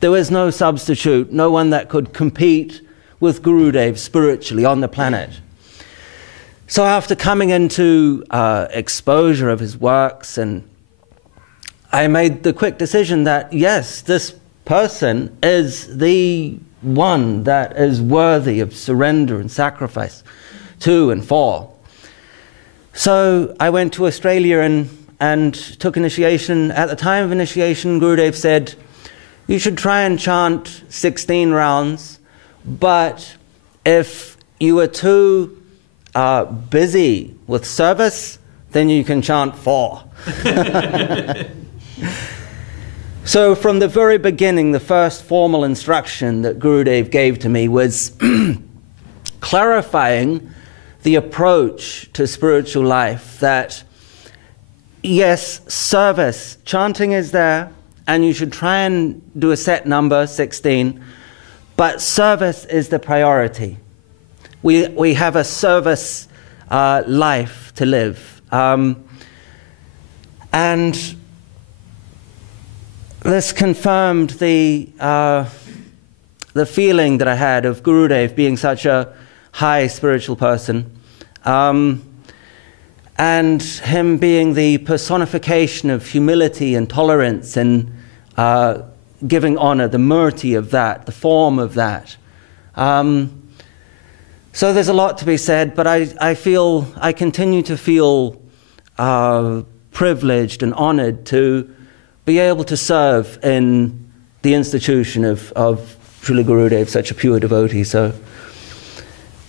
There was no substitute, no one that could compete with Gurudev spiritually on the planet. So after coming into exposure of his works, and I made the quick decision that yes, this person is the one that is worthy of surrender and sacrifice to and for. So I went to Australia and took initiation. At the time of initiation, Gurudev said, you should try and chant 16 rounds, but if you are too busy with service, then you can chant 4. So from the very beginning, the first formal instruction that Gurudev gave to me was clarifying the approach to spiritual life, that yes, service, chanting is there, and you should try and do a set number, 16, but service is the priority. We have a service life to live. And this confirmed the feeling that I had of Gurudev being such a high spiritual person, and him being the personification of humility and tolerance and giving honor, the murti of that, the form of that. So there's a lot to be said, but I continue to feel privileged and honored to be able to serve in the institution of Srila Gurudev, such a pure devotee. So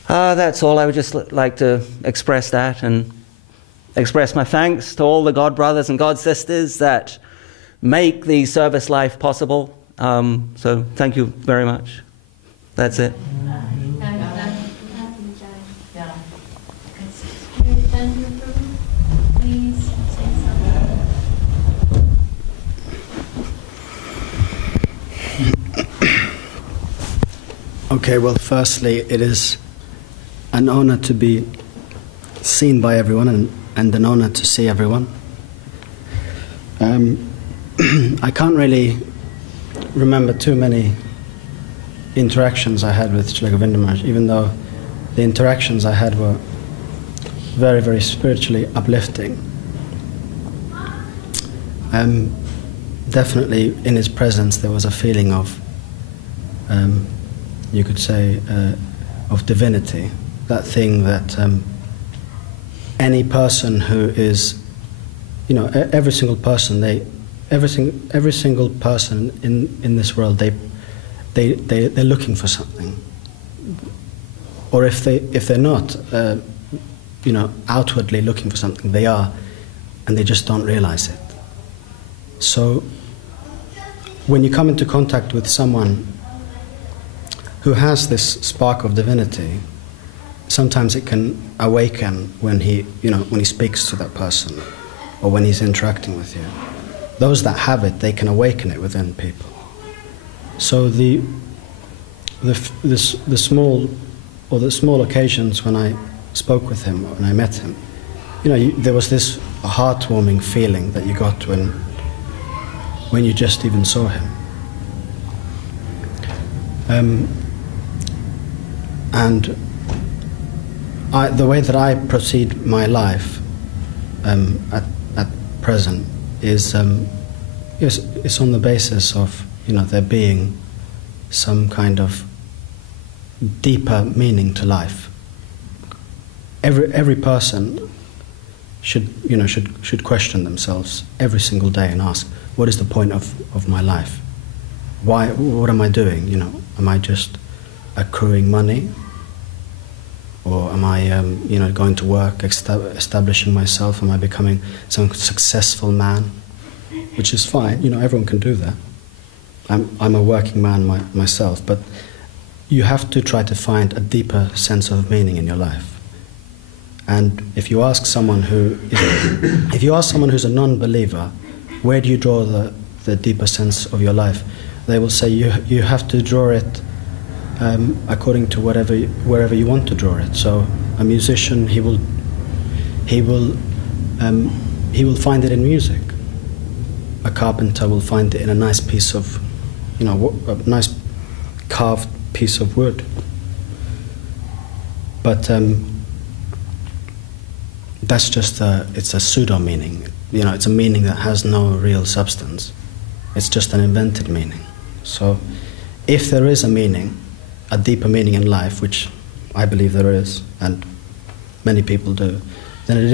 that's all. I would just like to express that and express my thanks to all the God brothers and God sisters that make the service life possible. So thank you very much. That's it. Okay, well, firstly, it is an honor to be seen by everyone and an honor to see everyone. I can't really remember too many interactions I had with Srila Govinda Maharaj, even though the interactions I had were very, very spiritually uplifting. Definitely in his presence there was a feeling of, you could say, of divinity. That thing that any person who is, you know, every single person, every single person in this world, they're looking for something. Or if they're not, you know, outwardly looking for something, they are, and they just don't realize it. So when you come into contact with someone who has this spark of divinity, sometimes it can awaken when he speaks to that person or when he's interacting with you. Those that have it, they can awaken it within people. So the small occasions when I spoke with him, when I met him, you know, there was this heartwarming feeling that you got when you just even saw him. And the way that I proceed my life at present is it's on the basis of, you know, there being some kind of deeper meaning to life. Every person should question themselves every single day and ask, what is the point of my life? What am I doing? You know, am I just accruing money? Or am I, going to work, establishing myself? Am I becoming some successful man? Which is fine, you know, everyone can do that. I'm a working man myself, but you have to try to find a deeper sense of meaning in your life. And if you ask someone who's a non-believer, where do you draw the deeper sense of your life? They will say you have to draw it according to wherever you want to draw it. So a musician, he will find it in music. A carpenter will find it in a nice piece of, a nice carved piece of wood. But that's just it's a pseudo meaning. It's a meaning that has no real substance. It's just an invented meaning. So if there is a meaning, a deeper meaning in life, which I believe there is, and many people do, then it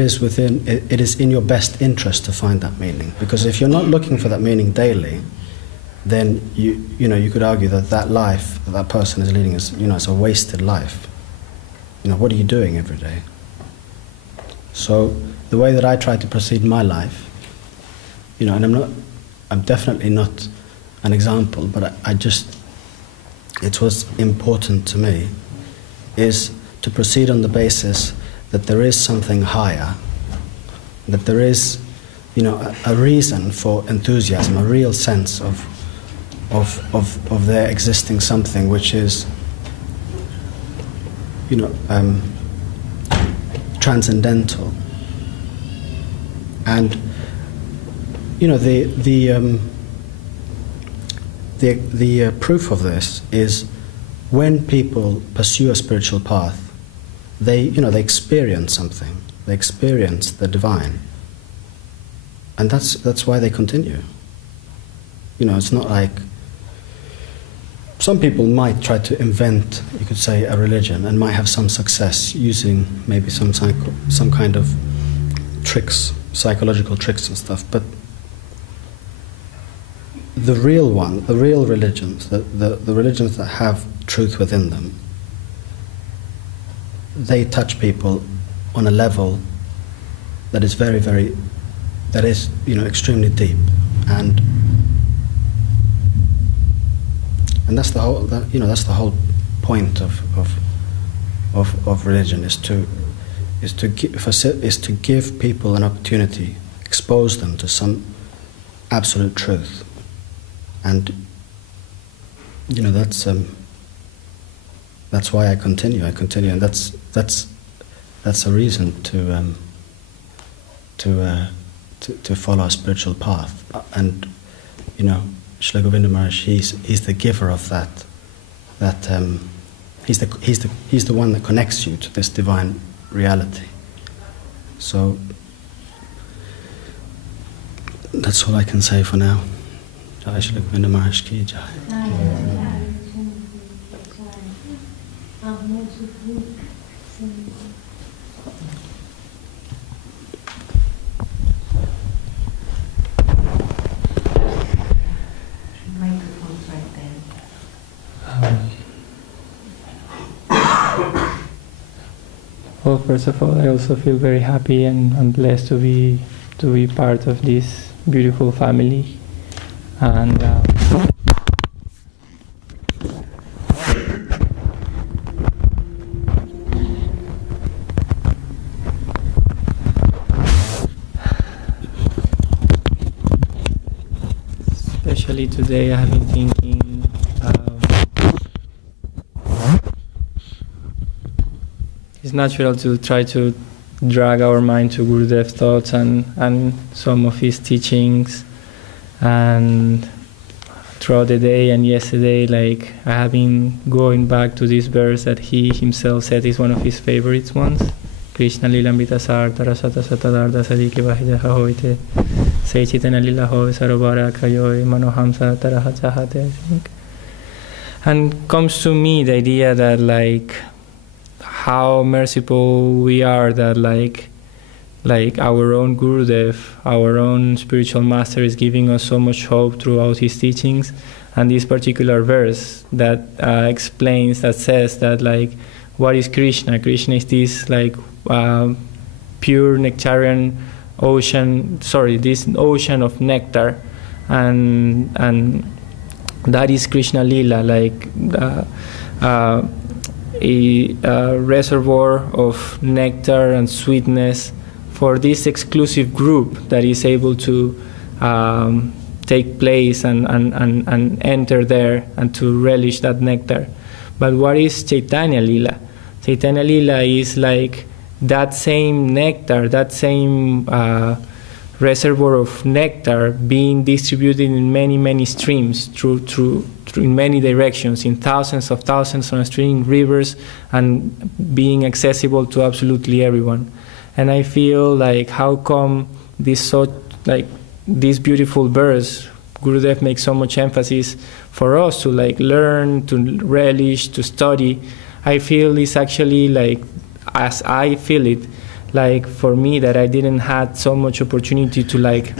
is in your best interest to find that meaning. Because if you're not looking for that meaning daily, then you could argue that life that person is leading is it's a wasted life. What are you doing every day? So the way that I try to proceed in my life, and I'm definitely not an example, but it was important to me, is to proceed on the basis that there is something higher, that there is, a reason for enthusiasm, a real sense of there existing something which is, transcendental. And the proof of this is when people pursue a spiritual path, they experience something. They experience the divine, and that's why they continue. It's not like some people might try to invent, you could say, a religion and might have some success using maybe some kind of tricks, psychological tricks and stuff, but the real religions, the religions that have truth within them, they touch people on a level that is extremely deep, and that's the whole point of religion, is to give people an opportunity, expose them to some absolute truth. And that's why I continue, and that's a reason to follow a spiritual path. And Srila Govinda Maharaj, he's the giver of that. He's the one that connects you to this divine reality. So that's all I can say for now. Jai Srila Govinda Maharaj ki jai. Well, first of all, I also feel very happy and blessed to be part of this beautiful family, and especially today, I have been thinking. It's natural to try to drag our mind to Gurudev's thoughts and some of his teachings, and throughout the day and yesterday, like, I have been going back to this verse that he himself said is one of his favorites ones. Krishna lilamita sarta rasata satadarda sadiki vahidaha hoite seichitana lila ho sarobara kayoy manohamsa taraha chahate, I think. And comes to me the idea that, like, how merciful we are that like our own Gurudev, our own spiritual master, is giving us so much hope throughout his teachings. And this particular verse that says that, like, what is Krishna? Krishna is this like pure nectarian ocean, this ocean of nectar, and that is Krishna Lila, like a reservoir of nectar and sweetness for this exclusive group that is able to take place and enter there and to relish that nectar. But what is Chaitanya Lila? Chaitanya Lila is like that same nectar, that same reservoir of nectar being distributed in many, many streams through in many directions, in thousands on stream, rivers, and being accessible to absolutely everyone. And I feel like how come these beautiful verse, Gurudev makes so much emphasis for us to like learn, to relish, to study. I feel it's actually like, as I feel it, like for me that I didn't had so much opportunity to like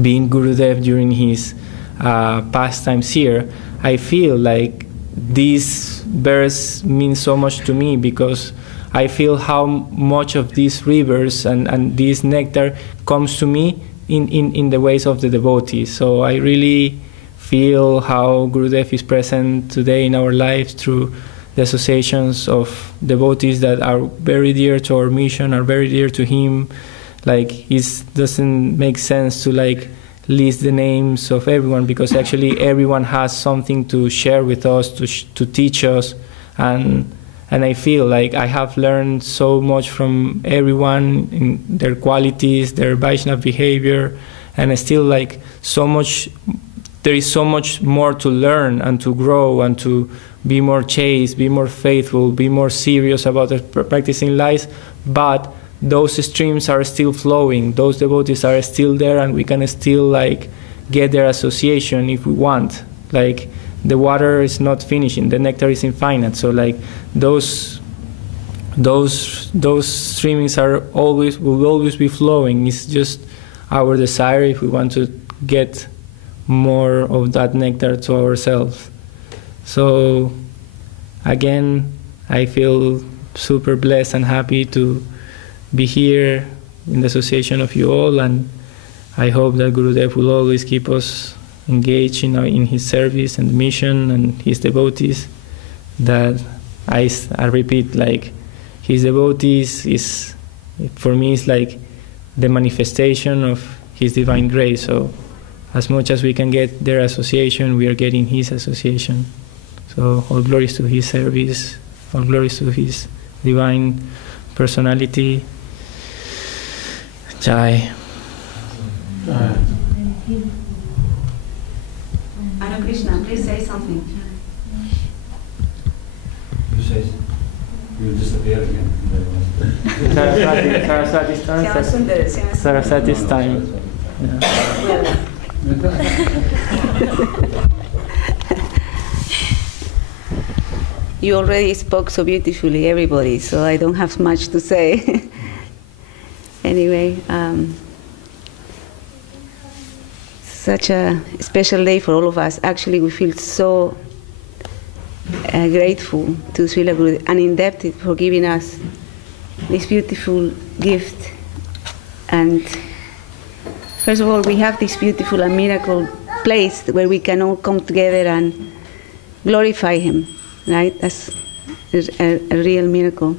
be in Gurudev during his pastimes here. I feel like this verse means so much to me because I feel how much of these rivers and this nectar comes to me in the ways of the devotees. So I really feel how Gurudev is present today in our lives through the associations of devotees that are very dear to our mission, are very dear to him. Like, it doesn't make sense to like list the names of everyone because actually everyone has something to share with us, to teach us, and I feel like I have learned so much from everyone in their qualities, their Vaishnava behavior, and I still like so much. There is so much more to learn and to grow and to be more chaste, be more faithful, be more serious about practicing life, but those streams are still flowing, those devotees are still there, and we can still like get their association if we want. Like, the water is not finishing, the nectar is infinite, so like those streamings will always be flowing. It's just our desire if we want to get more of that nectar to ourselves. So again, I feel super blessed and happy to be here in the association of you all, and I hope that Gurudev will always keep us engaged in his service and mission and his devotees. That I repeat, like, his devotees is, for me, is like the manifestation of his divine grace. So as much as we can get their association, we are getting his association. So all glories to his service, all glories to his divine personality. Jai. Hare Krishna, please say something. You say, you disappear again. Saraswati's time. Yeah. You already spoke so beautifully, everybody, so I don't have much to say. Anyway, such a special day for all of us. Actually, we feel so grateful to Srila Gurudev and indebted for giving us this beautiful gift. And first of all, we have this beautiful and miracle place where we can all come together and glorify him, right? That's a real miracle.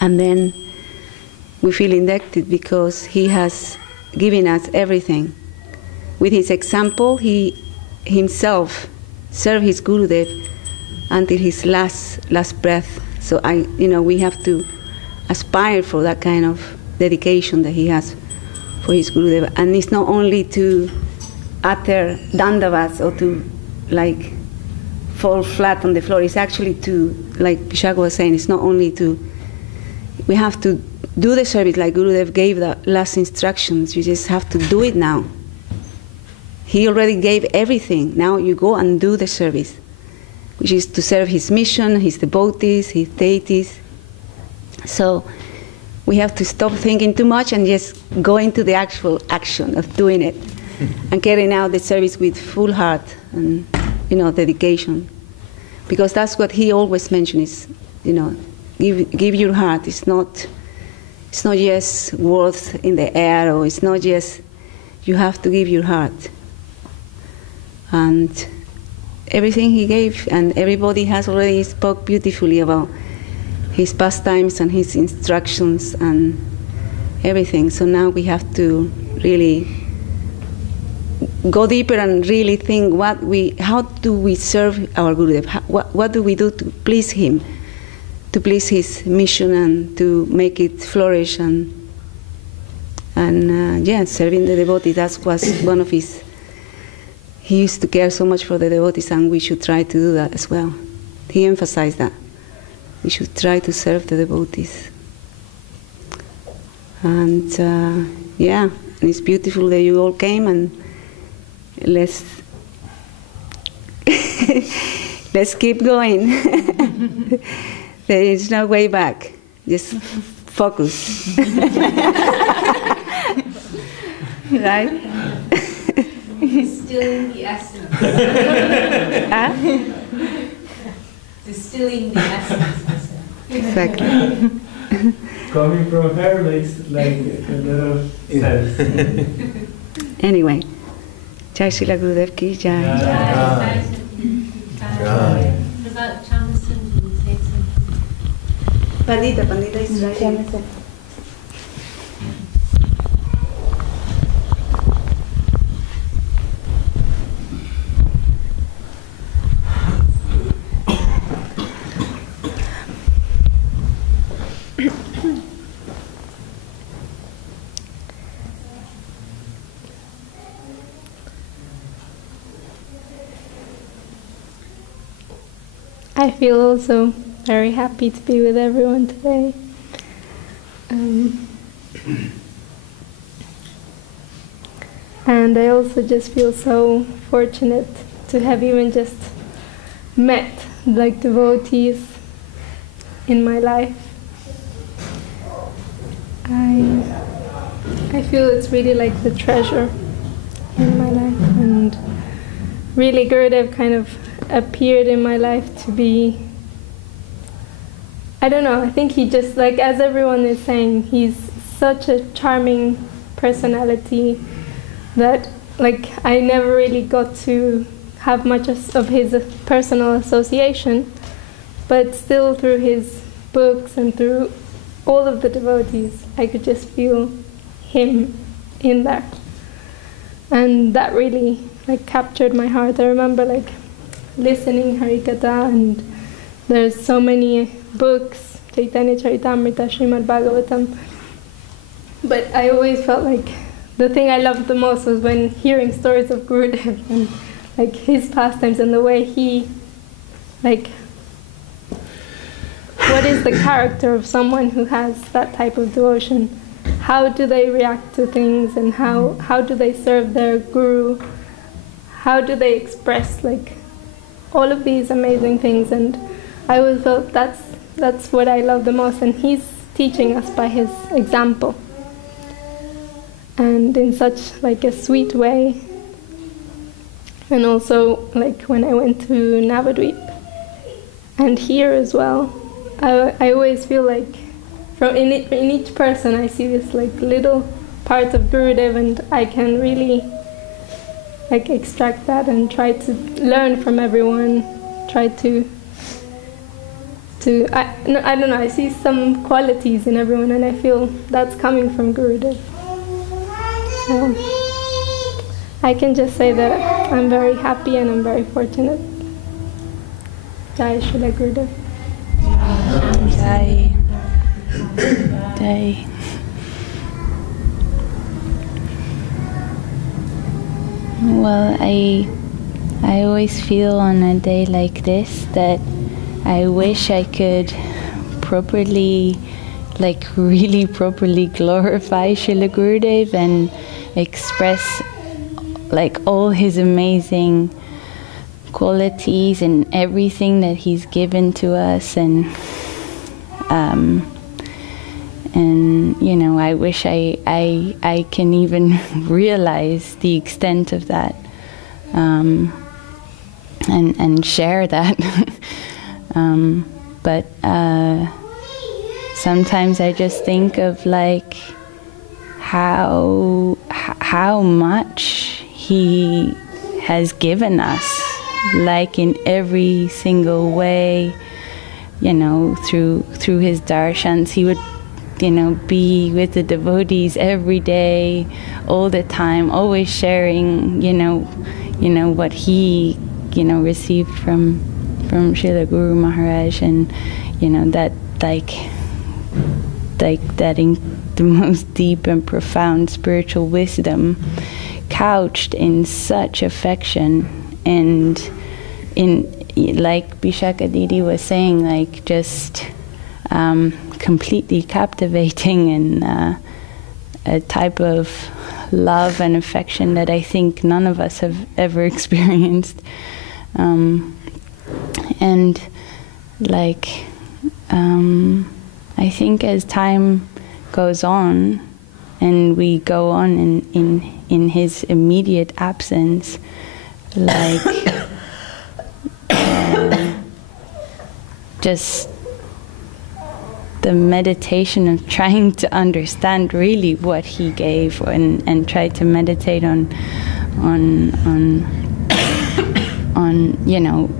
And then we feel indebted because he has given us everything. With his example, he himself served his Gurudev until his last breath. So we have to aspire for that kind of dedication that he has for his Gurudev. And it's not only to utter dandavats or to like fall flat on the floor. It's actually to, like Vishaka was saying, it's not only to, we have to do the service like Gurudev gave the last instructions. You just have to do it now. He already gave everything. Now you go and do the service, which is to serve his mission, his devotees, his deities. So we have to stop thinking too much and just go into the actual action of doing it and carrying out the service with full heart and dedication. Because that's what he always mentions is, give your heart. It's not just words in the air, or it's not just, you have to give your heart. And everything he gave, and everybody has already spoke beautifully about his pastimes and his instructions and everything. So now we have to really go deeper and really think how do we serve our Gurudev? What do we do to please him, to please his mission and to make it flourish and serving the devotee. That was one of his he used to care so much for the devotees, and we should try to do that as well. He emphasized that. We should try to serve the devotees. And yeah, and it's beautiful that you all came, and let's let's keep going. There is no way back. Just focus. Right? Distilling the essence. Huh? Distilling the essence. Exactly. Coming from her makes like a lot of sense. Anyway, Jai Srila Gurudev ki Jai. About Chamison, can you say something? Pandita is right. I feel also very happy to be with everyone today. And I also just feel so fortunate to have even just met like devotees in my life. I feel it's really like the treasure in my life, and really Gurudev kind of appeared in my life to be, I don't know, I think he just, like as everyone is saying, he's such a charming personality that like I never really got to have much of his personal association, but still through his books and through all of the devotees I could just feel him in there, and that really like captured my heart. I remember like listening Harikatha, and there's so many books, Chaitanya Charitamrita, Srimad Bhagavatam, but I always felt like the thing I loved the most was when hearing stories of Gurudev and like his pastimes and the way he, like, what is the character of someone who has that type of devotion? How do they react to things, and how do they serve their guru? How do they express like all of these amazing things? And I always felt that's what I love the most, and he's teaching us by his example, and in such like a sweet way. And also like when I went to Navadvip and here as well, I always feel like in each person I see this like little part of Gurudev, and I can really like extract that and try to learn from everyone, try to I don't know, I see some qualities in everyone, and I feel that's coming from Gurudev. So I can just say that I'm very happy and I'm very fortunate. Jai Srila Gurudev. Jai. Jai. Well, I always feel on a day like this that I wish I could properly, like really properly glorify Srila Gurudev and express like all his amazing qualities and everything that he's given to us, and you know, I wish I can even realize the extent of that, and share that. But sometimes I just think of like how much he has given us, like in every single way, you know, through his darshans. He would, you know, be with the devotees every day, all the time, always sharing, you know what he, you know, received from Srila Guru Maharaj, and you know that like that in the most deep and profound spiritual wisdom couched in such affection, and in, like Vishaka Didi was saying, like just completely captivating, and a type of love and affection that I think none of us have ever experienced. And like I think as time goes on and we go on in his immediate absence, like just the meditation of trying to understand really what he gave, and try to meditate on you know,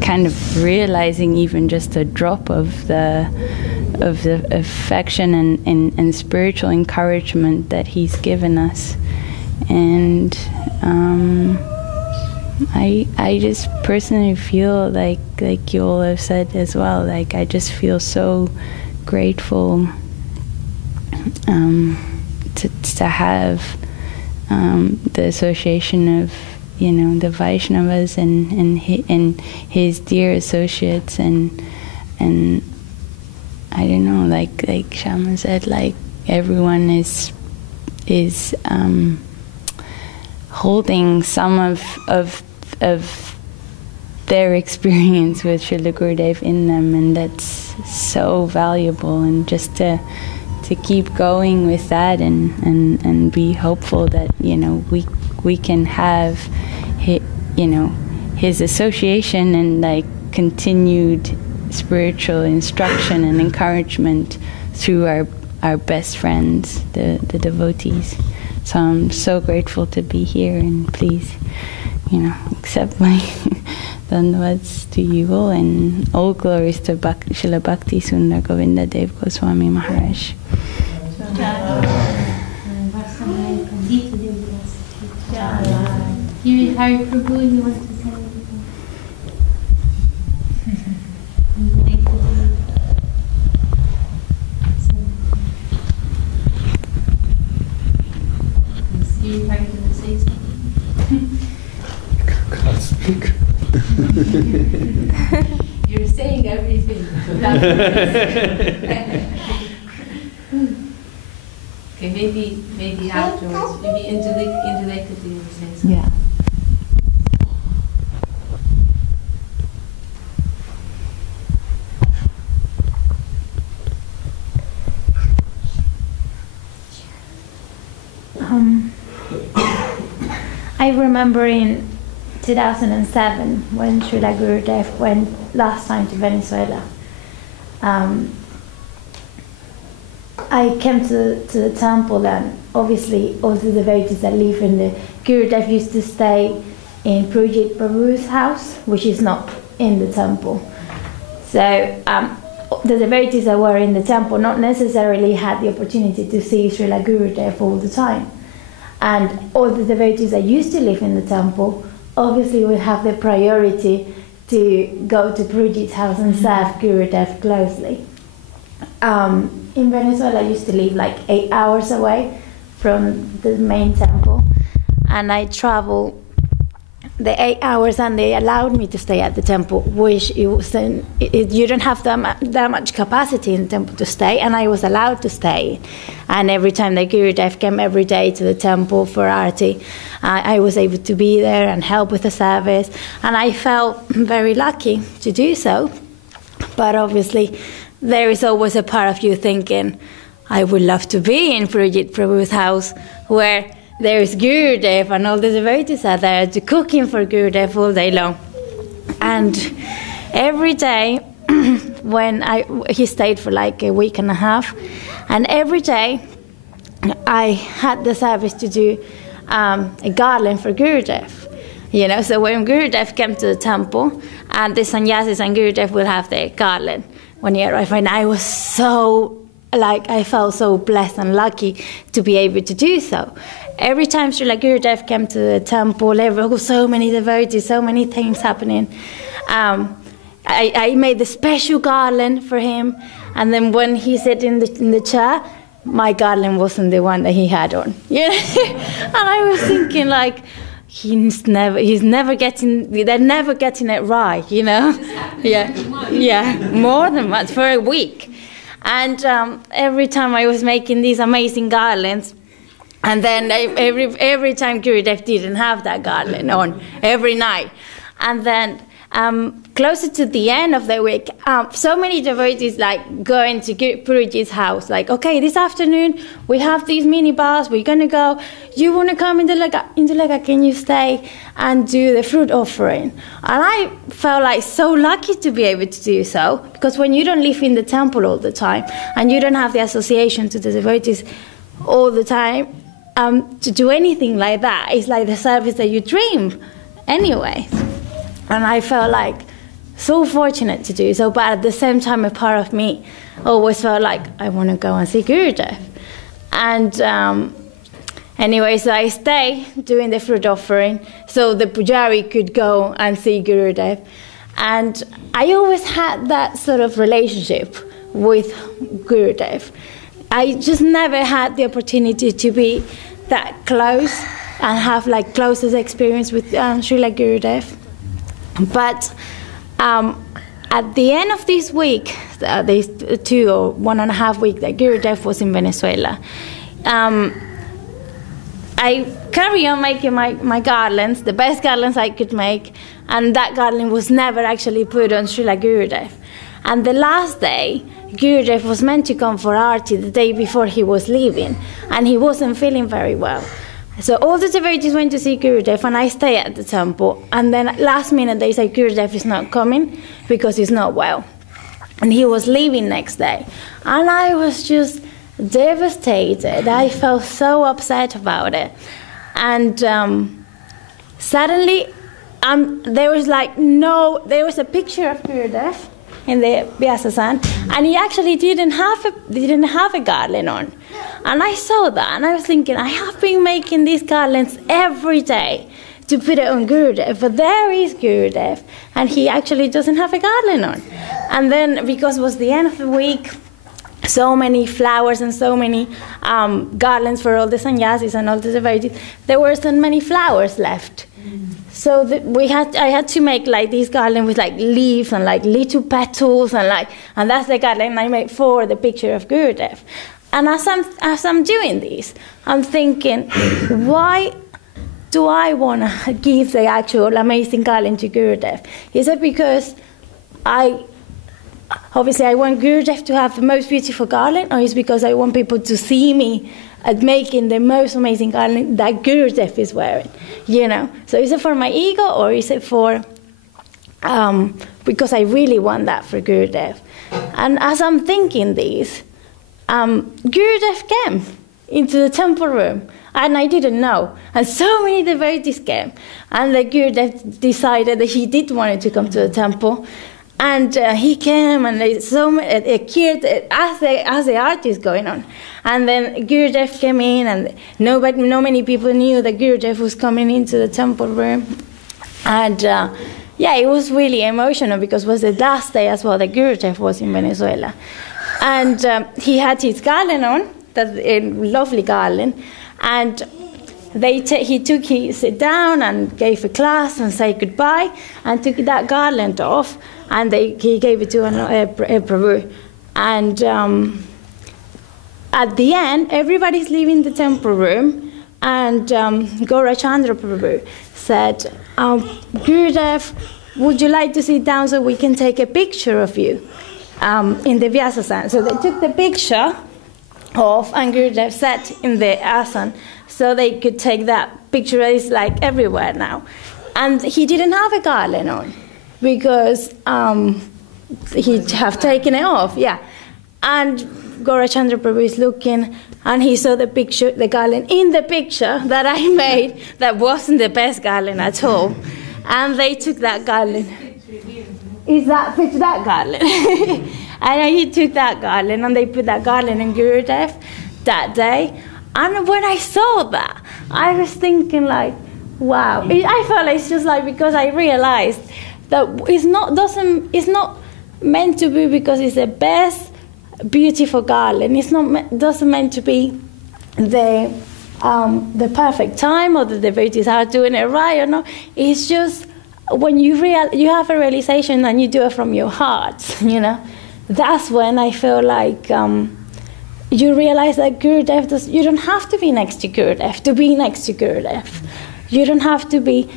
kind of realizing even just a drop of the affection and spiritual encouragement that he's given us. And I just personally feel like you all have said as well, like I just feel so grateful to have the association of, you know, the Vaishnavas and his dear associates, and I don't know, like Shama said, like everyone is holding some of their experience with Srila Gurudev in them, and that's so valuable. And just to keep going with that, and be hopeful that, you know, we can have his association and like continued spiritual instruction and encouragement through our best friends, the devotees. So I'm so grateful to be here, and please, you know, accept my dandavats to you all, and all glories to Srila Bhakti Sundar Govinda Dev Goswami Maharaj. Here is Hari Prabhu, you want to say anything? Thank you. Here is Hari Prabhu, say something. Can't speak. You're saying everything. Okay, maybe afterwards, maybe Indulekha will say something. Yeah. I remember in 2007 when Srila Gurudev went last time to Venezuela. I came to the temple, and obviously all the devotees that live in the Gurudev used to stay in Pujit Prabhu's house, which is not in the temple. So the devotees that were in the temple not necessarily had the opportunity to see Srila Gurudev all the time. And all the devotees that used to live in the temple obviously would have the priority to go to Pujit's house and serve Gurudev closely. In Venezuela, I used to live like 8 hours away from the main temple, and I traveled the 8 hours, and they allowed me to stay at the temple, which you don't have that much capacity in the temple to stay, and I was allowed to stay. And every time the Gurudev came every day to the temple for Aarti, I was able to be there and help with the service, and I felt very lucky to do so. But obviously, there is always a part of you thinking, I would love to be in Pujit Prabhu's house, where there is Gurudev and all the devotees are there cooking for Gurudev all day long. And every day, he stayed for like a week and a half, and every day I had the service to do a garland for Gurudev. You know, so when Gurudev came to the temple, and the sannyasis and Gurudev will have their garland when he arrived, and I was I felt so blessed and lucky to be able to do so. Every time Srila Gurudev came to the temple, there were so many devotees, so many things happening. I made a special garland for him, and then when he sat in the chair, my garland wasn't the one that he had on. You know? And I was thinking, like, they're never getting it right, you know? Yeah, more than once, for a week. And every time I was making these amazing garlands, and then every time Gurudev didn't have that garland on, every night. And then closer to the end of the week, so many devotees like going to Guruji's house, like, okay, this afternoon we have these mini bars, we're going to go, you want to come into Lega, can you stay and do the fruit offering? And I felt like so lucky to be able to do so, because when you don't live in the temple all the time, and you don't have the association to the devotees all the time, to do anything like that, it's like the service that you dream anyway. And I felt like so fortunate to do so, but at the same time, a part of me always felt like I want to go and see Gurudev. And anyway, so I stayed doing the fruit offering so the pujari could go and see Gurudev. And I always had that sort of relationship with Gurudev. I just never had the opportunity to be that close and have like closest experience with Srila Gurudev. But at the end of this week, these 2 or 1.5 weeks that Gurudev was in Venezuela, I carry on making my garlands, the best garlands I could make, and that garland was never actually put on Srila Gurudev. And the last day, Gurudev was meant to come for Aarti the day before he was leaving, and he wasn't feeling very well. So all the devotees went to see Gurudev, and I stayed at the temple. And then last minute they said Gurudev is not coming because he's not well. And he was leaving next day. And I was just devastated. I felt so upset about it. And suddenly there was a picture of Gurudev in the Vyasa-san, and he actually didn't have a garland on. And I saw that, and I was thinking, I have been making these garlands every day to put it on Gurudev, but there is Gurudev, and he actually doesn't have a garland on. And then, because it was the end of the week, so many flowers and so many garlands for all the sannyasis and all the devotees, there were so many flowers left. So I had to make like these garlands with like leaves and like little petals and that's the garland I made for the picture of Gurudev. And as I'm doing this, I'm thinking, why do I want to give the actual amazing garland to Gurudev? Is it because obviously I want Gurudev to have the most beautiful garland, or is it because I want people to see me at making the most amazing garland that Gurudev is wearing, you know? So is it for my ego, or is it for, because I really want that for Gurudev? And as I'm thinking this, Gurudev came into the temple room, and I didn't know. And so many devotees came, and the Gurudev decided that he did want to come to the temple. And he came, and as the art is going on. And then Gurudev came in, and no many people knew that Gurudev was coming into the temple room. And it was really emotional, because it was the last day as well that Gurudev was in Venezuela. And he had his garland on, that lovely garland, and he sit down and gave a class and said goodbye, and took that garland off, and he gave it to a Prabhu. And at the end, everybody's leaving the temple room, and Gaurachandra Prabhu said, Gurudev, would you like to sit down so we can take a picture of you in the Vyasa-san? So they took the picture off, and Gurudev sat in the asan, so they could take that picture. It's like everywhere now. And he didn't have a garland on, because he'd have taken it off, And Gaurachandra Prabhu is looking, and he saw the picture, the garland in the picture that I made that wasn't the best garland at all. And they took that garland. Is that picture, that garland? And he took that garland, and they put that garland in Gurudev that day. And when I saw that, I was thinking like, wow. I felt like it's just like, because I realized that it's not meant to be because it's the best beautiful garland. It's not doesn't meant to be the perfect time or the devotees are doing it right or not. It's just when you have a realization and you do it from your heart, that's when I feel like you realize that Gurudev you don't have to be next to Gurudev to be next to Gurudev. You don't have to be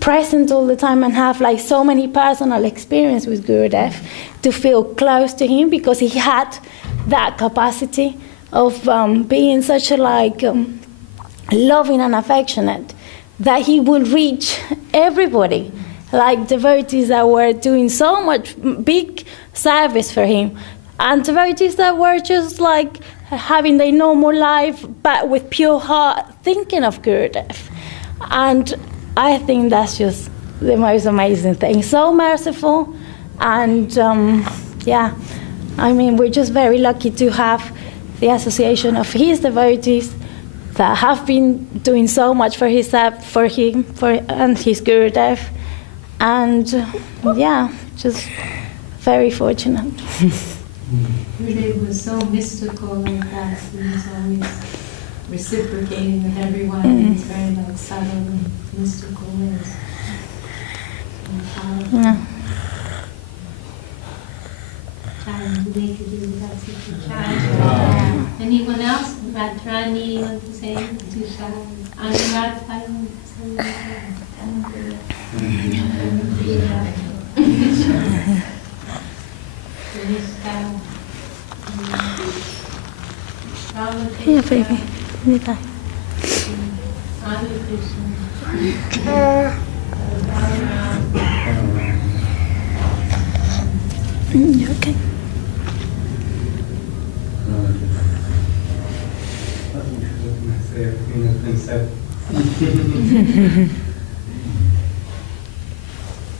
present all the time and have like so many personal experience with Gurudev to feel close to him, because he had that capacity of being such a loving and affectionate that he would reach everybody, like devotees that were doing so much big service for him, and devotees that were just like having their normal life but with pure heart thinking of Gurudev. And I think that's just the most amazing thing. So merciful, and we're just very lucky to have the association of his devotees that have been doing so much for him and his Gurudev, and just very fortunate. Gurudev was so mystical like that. He was always reciprocating with everyone in these very subtle and mystical ways. Anyone else? Radharani, you want to say? Anuradha, you want to say? Yeah, baby. Okay.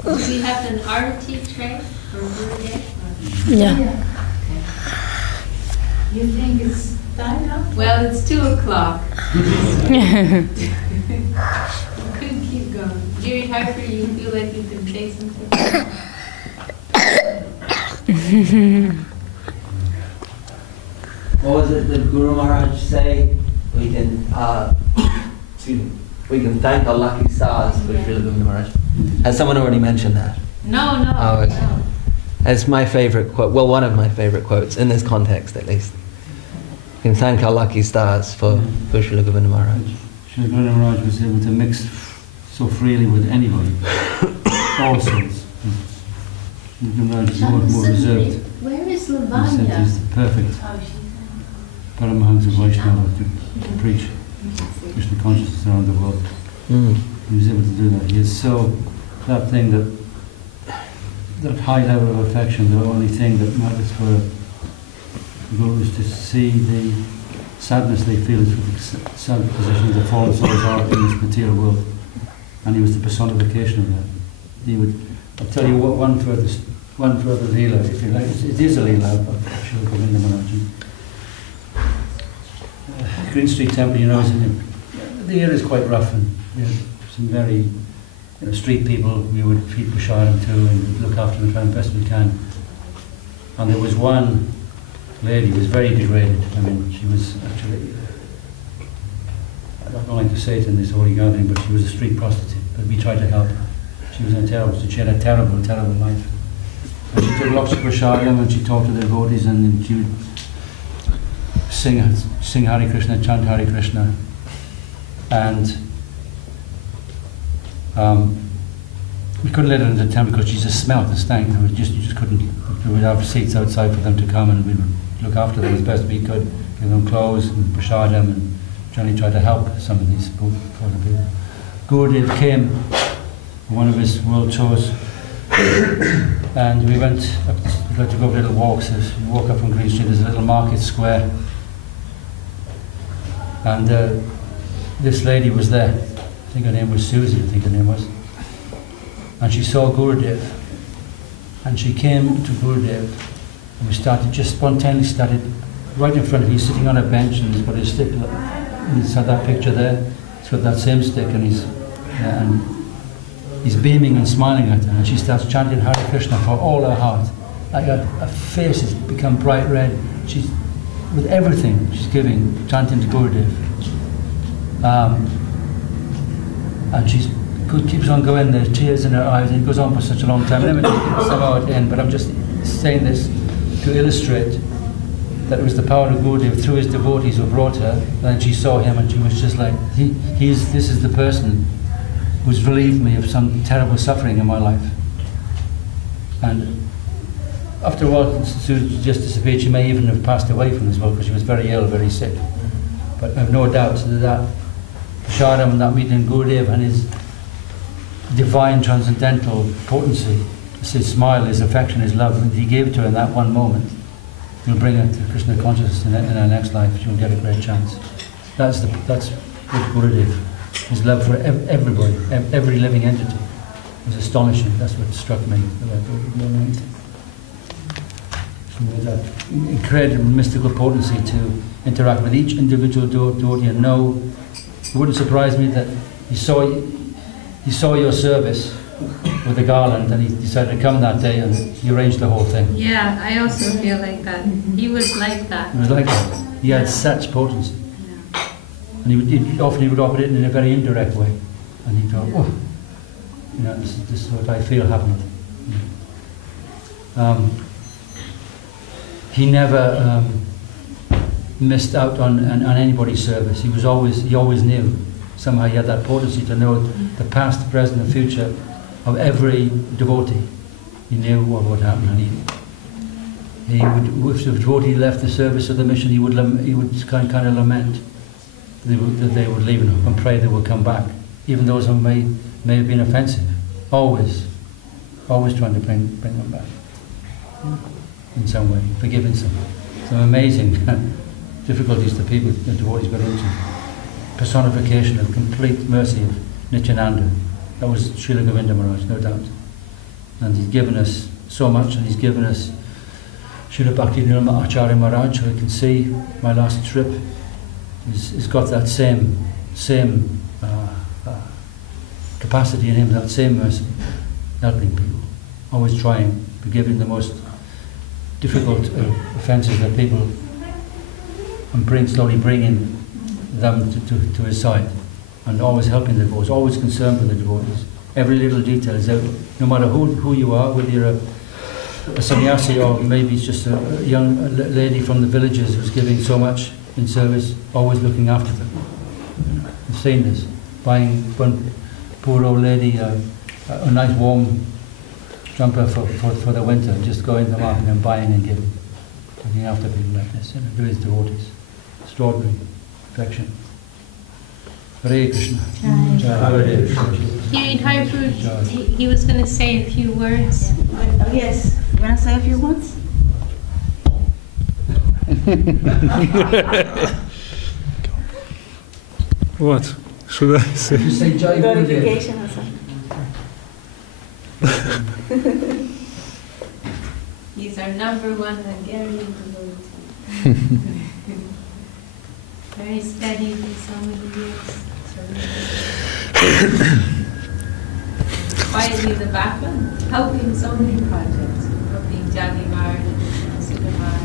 Do we have an arati tray for Gurudev? Yeah. You think it's time now? Well, it's 2:00. You couldn't keep going. Jerry Harper, you feel like you can say something? What was it that Guru Maharaj say? We can thank our lucky stars for Srila Govinda Maharaj. Has someone already mentioned that? No. Oh, okay. No. It's my favorite quote. Well, one of my favorite quotes in this context, at least. We can thank our lucky stars for Srila Govinda Maharaj. Srila Govinda Maharaj was able to mix so freely with anybody, all souls. Srila Maharaj is more reserved. Where is He said Lavanya? he's the perfect Paramahansa Vaishnava to preach Krishna consciousness around the world. He was able to do that. He is so, that thing that high level of affection, the only thing that matters for the Guru is to see the sadness they feel is for the sad position the fallen souls are in this material world. And he was the personification of that. He would, I'll tell you what, one further Leela, if you like. It is a Leela of Srila Govinda Maharaj. Green Street Temple, the area is quite rough, and we had some very street people we would feed prashadam to and look after them and try and best we can. And there was one lady who was very degraded. I mean, she was actually, I don't like to say it in this holy gathering, but she was a street prostitute. But we tried to help her. She was in a terrible, she had a terrible, terrible life. And she took lots of prashadam and she talked to the devotees, and then she would sing Hare Krishna, chant Hare Krishna, and we couldn't let her into the temple because she just smelled the stank. You just couldn't. We would have seats outside for them to come, and we would look after them as best we could, give them clothes and prashadam, and generally try to help some of these poor people. Gurudev came on one of his world tours, and we went up, we got to go little walks. We walk up from Green Street, there's a little market square, and this lady was there. I think her name was Susie, and she saw Gurudev, and she came to Gurudev, and we spontaneously started right in front of him. He's sitting on a bench, and he's got his stick, and he's had that picture there. He's got that same stick, and he's beaming and smiling at her, and she starts chanting Hare Krishna for all her heart. like her face has become bright red. She's with everything she's giving, chanting to Gurudev. And she keeps on going, there's tears in her eyes, and it goes on for such a long time. Let me somehow at the end, but I'm just saying this to illustrate that it was the power of Gurudev through his devotees who brought her, and she saw him and she was just like, this is the person who's relieved me of some terrible suffering in my life. And after a while, she just disappeared. She may even have passed away from this world because she was very ill, very sick. But I have no doubt that Sharam and that meeting Gurudev and his divine transcendental potency, his smile, his affection, his love that he gave to her in that one moment, will bring her to Krishna consciousness in her next life. She will get a great chance. That's Gurudev. His love for everybody, every living entity, was astonishing. That's what struck me about Gurudev. That incredible mystical potency to interact with each individual devotee and know. It wouldn't surprise me that he saw your service with the garland and he decided to come that day and he arranged the whole thing. Yeah, I also feel like that. He was like that. He was like that. He had such potency. Yeah. And he would operate in a very indirect way. And he thought, oh, this is what I feel happened. He never missed out on anybody's service. He always knew. Somehow he had that potency to know the past, present, and future of every devotee. He knew what would happen, and he would, if the devotee left the service of the mission, he would kind of lament that they would leave and pray they would come back, even those who may have been offensive. Always trying to bring them back in some way, forgiving some amazing difficulties the devotees got into. Personification of complete mercy of Nityananda. That was Srila Govinda Maharaj, no doubt. And he's given us so much, and he's given us Srila Bhakti Yoga Acharya Maharaj, who you can see my last trip. He's got that same capacity in him, that same mercy, helping people, always trying, forgiving the most difficult offences that people, and slowly bringing them to his side, and always helping the devotees, always concerned with the devotees. Every little detail is out, no matter who you are, whether you're a sannyasi or maybe it's just a young lady from the villages who's giving so much in service, always looking after them. I've seen this, buying one poor old lady a nice warm jumper for the winter, just going to the market and buying and giving, looking after people like this, to his devotees. Extraordinary affection. Hare Krishna. Here in Haripur, he was going to say a few words. Oh, yes. You want to say a few words? What should I say? You say Jai Gurudev. Glorification or something. He's our #1 Hungarian devotee. Very steady for so many years. Quietly in the background, helping so many projects, helping Jagi Maharaj and Sripad.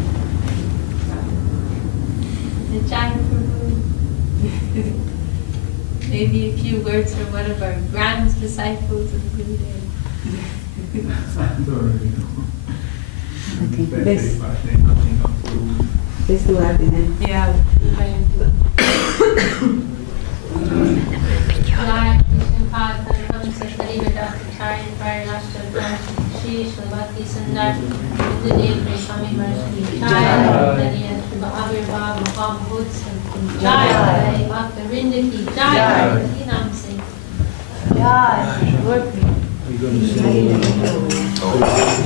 The Jai Prabhu. Maybe a few words from one of our grand disciples of Gurudev. Please do that, yeah. Jai Sripad, Bhakti Sundar, Devi, Swami Maharaj, Jai Jai Bhakti Rindaki, Jai Nam Singh. Jai.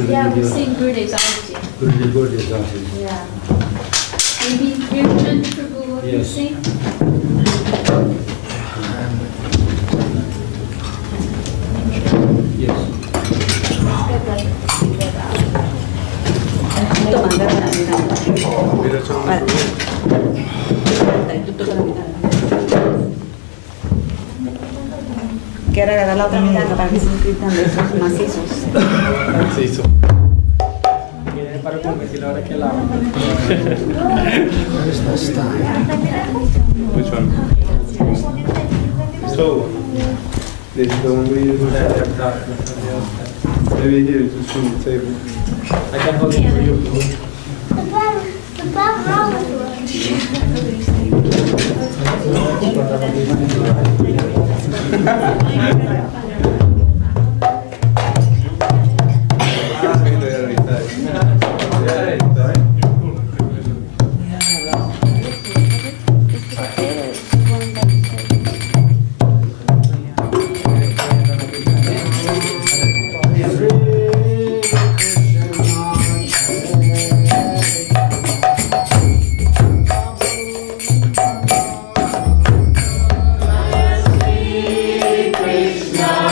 Yeah, we sing Gurudev's Arati. Gurudev's Arati. Yeah. Maybe Kirtan Prabhu, what you sing? Yes. Quiero agarrar la otra mitad para que se inscriban de esos macizos. Macizo. Which one? So, this is the one we use. Maybe here, just from the table. I can hold it for you. The black roll. Krishna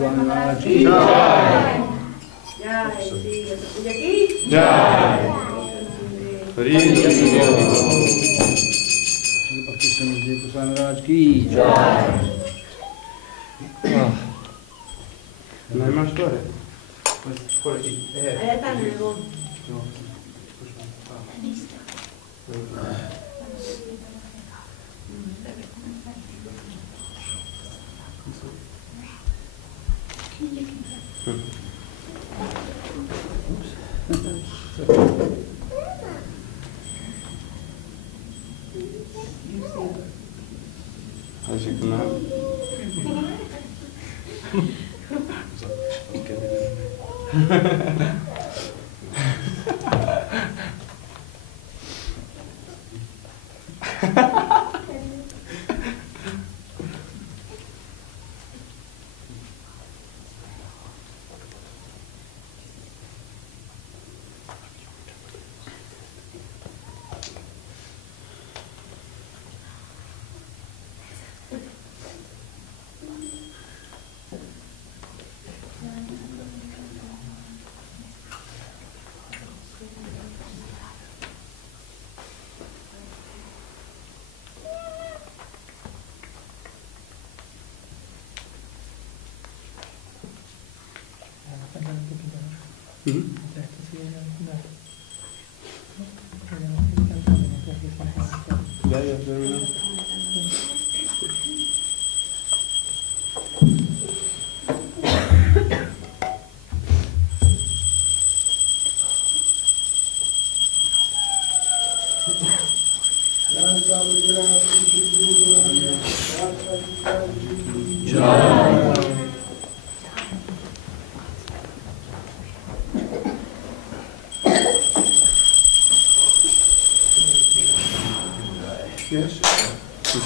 Maharaj ki jai. Jai Shri Vyasa-Puja ki jai. Bhakti Maharaj ki jai. Non hai mai storia? Quella lì. Acho que não.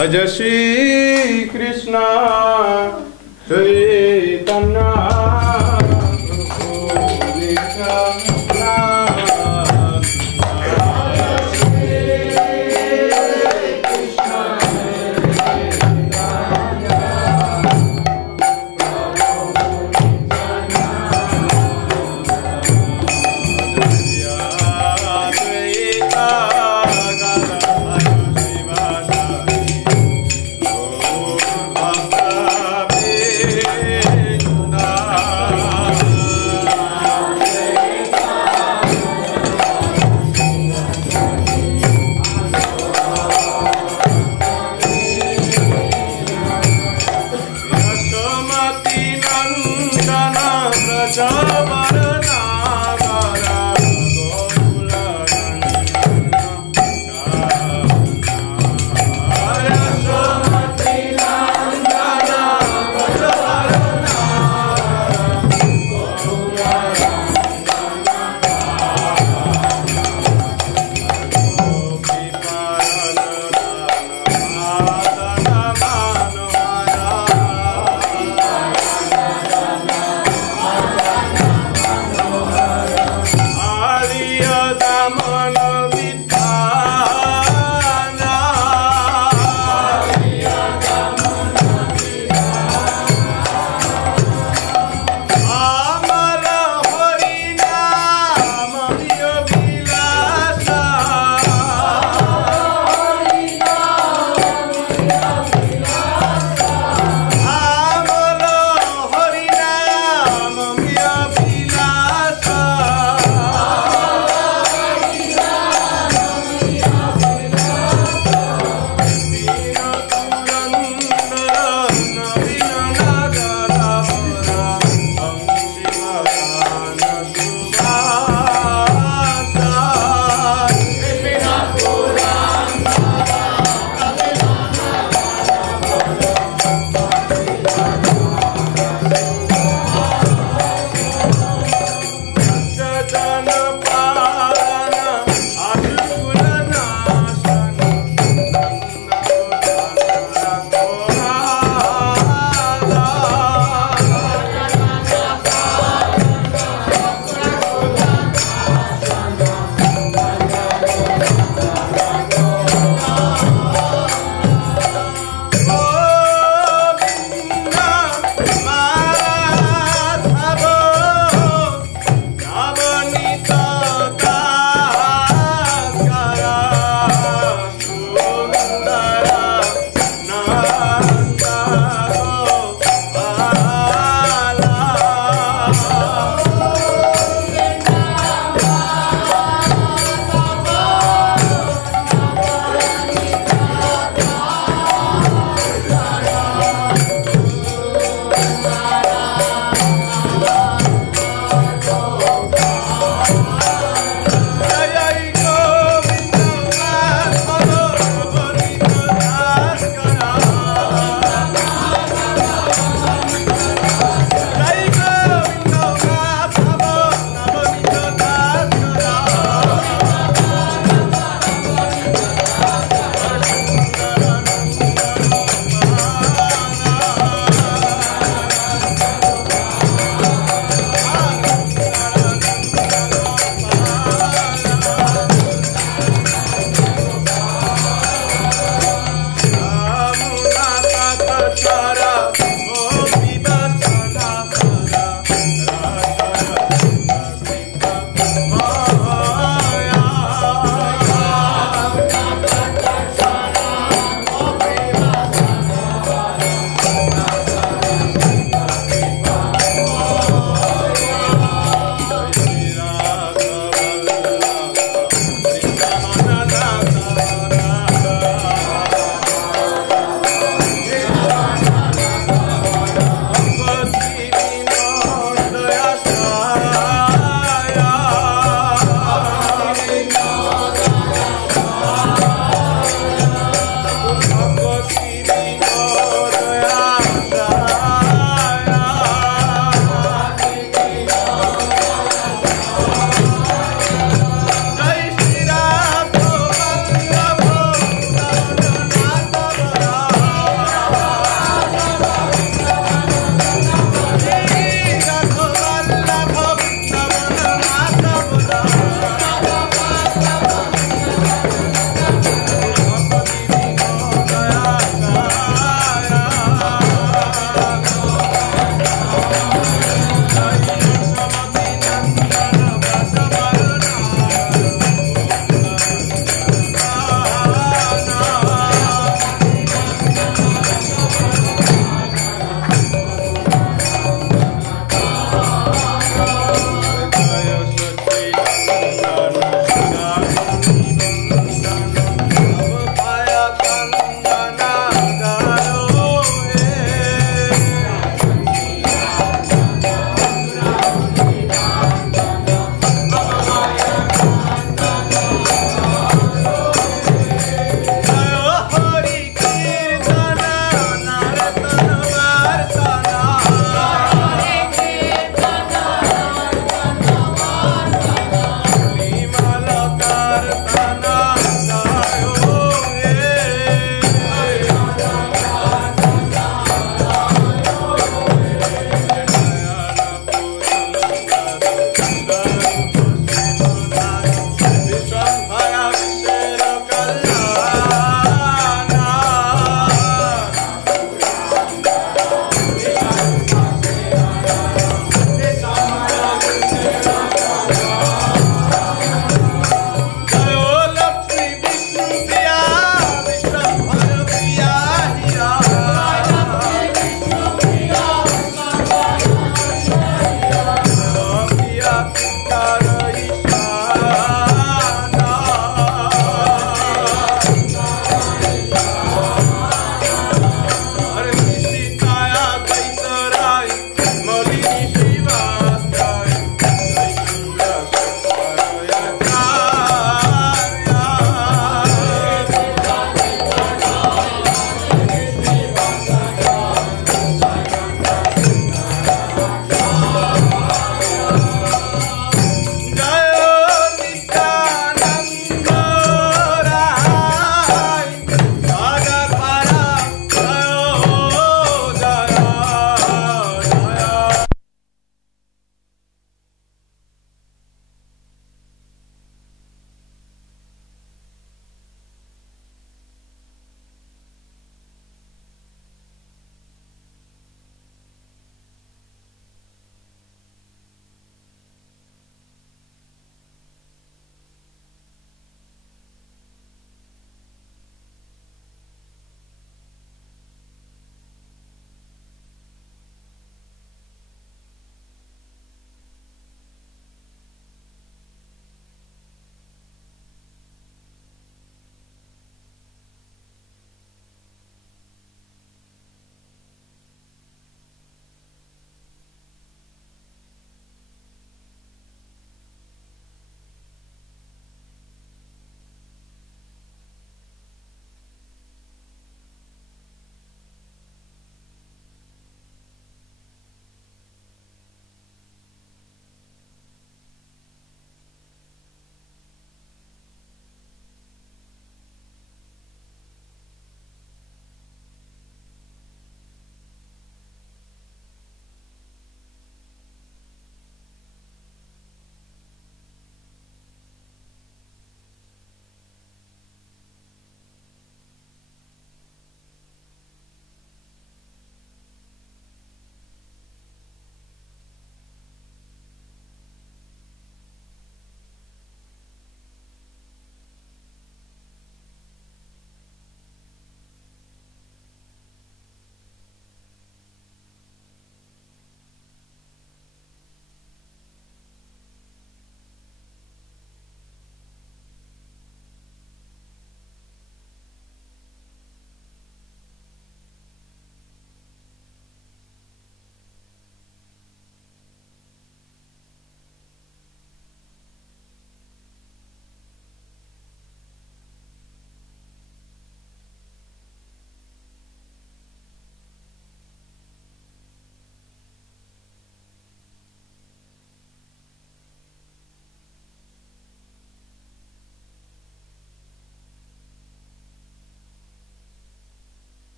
Bhaj Shri Krishna Chaitanya Bhakti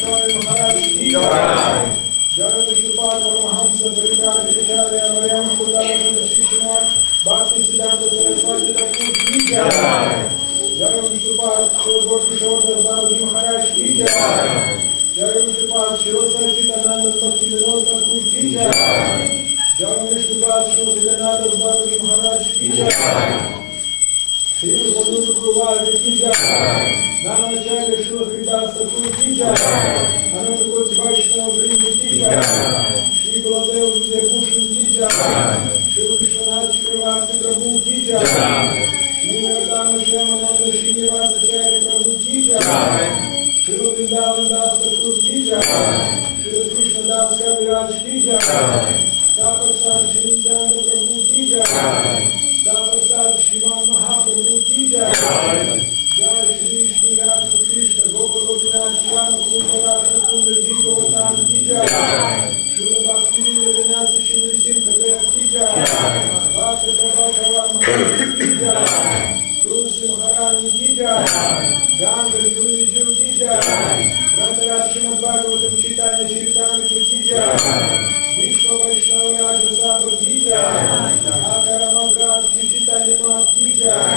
Swami Maharaj ki jai. Jai Sripad Paramahamsa Paripad Acharya Maryam Sundar Srila Bhakti Siddhanta Saraswati Thakur ki jai. Jai Sripad Srila Bhakti Maharaj ki jai. Jai Sripad Srila Sachitananda Bhakti Yoga Thakur ki jai. Jai Sripad Srila Bhakti Maharaj ki jai. Srila Govinda Guruvara ki jai. Namacharya Srila Sripad Thakur ki jai. Ananta Koti Vaishnava Vrinda ki jai. Shri Baladev Vidyabhushan ki jai. Shri Vishwanath Chakravarti Prabhu ki jai. Shri Narasimha Shyamananda Srinivasacharya Prabhu ki jai. Shri Vrindavan Das Thakur ki jai. Shri Krishna Das Kaviraj ki jai. Tapak Sad Shri Nityananda Prabhu ki jai. Tapak Sad Shriman Mahaprabhu ki jai. Jai Shri Shri Radha Krishna Gopa Gopinath Shama Kundarat Kunda Gita Vatan ki jai. Shri Bhakti Yoga Institute ki jai. Bhakti Yoga Institute ki jai. Tulsi Maharani ki jai. Ganga Juni ki jai. Grantarat Srimad Bhagavatam Chaitanya Charitamrita ki jai. Vishwa Vaishnava Raja Sabha ki jai. Akara Madrat Chaitanya Mat ki jai.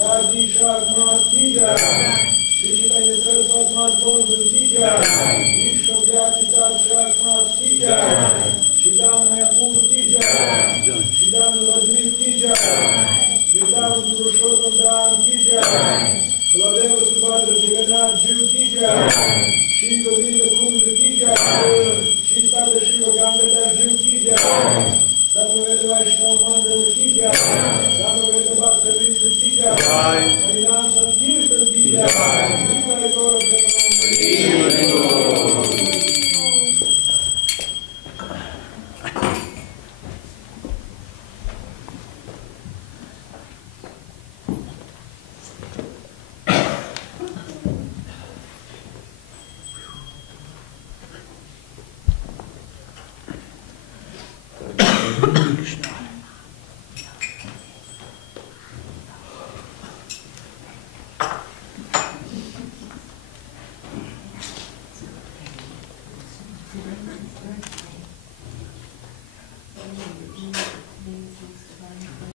Kardi Shak Mat ki jai. Chaitanya Saraswat Mat Bondan ki jai. Vishwa Vyati Tat Shak Mat ki jai. Shidam Mayapur ki jai. Shidam Vadvip ki jai. Shidam Purushottam Dham ki jai. Baladev Subhadra Jagannath Jiv ki jai. Shri Govinda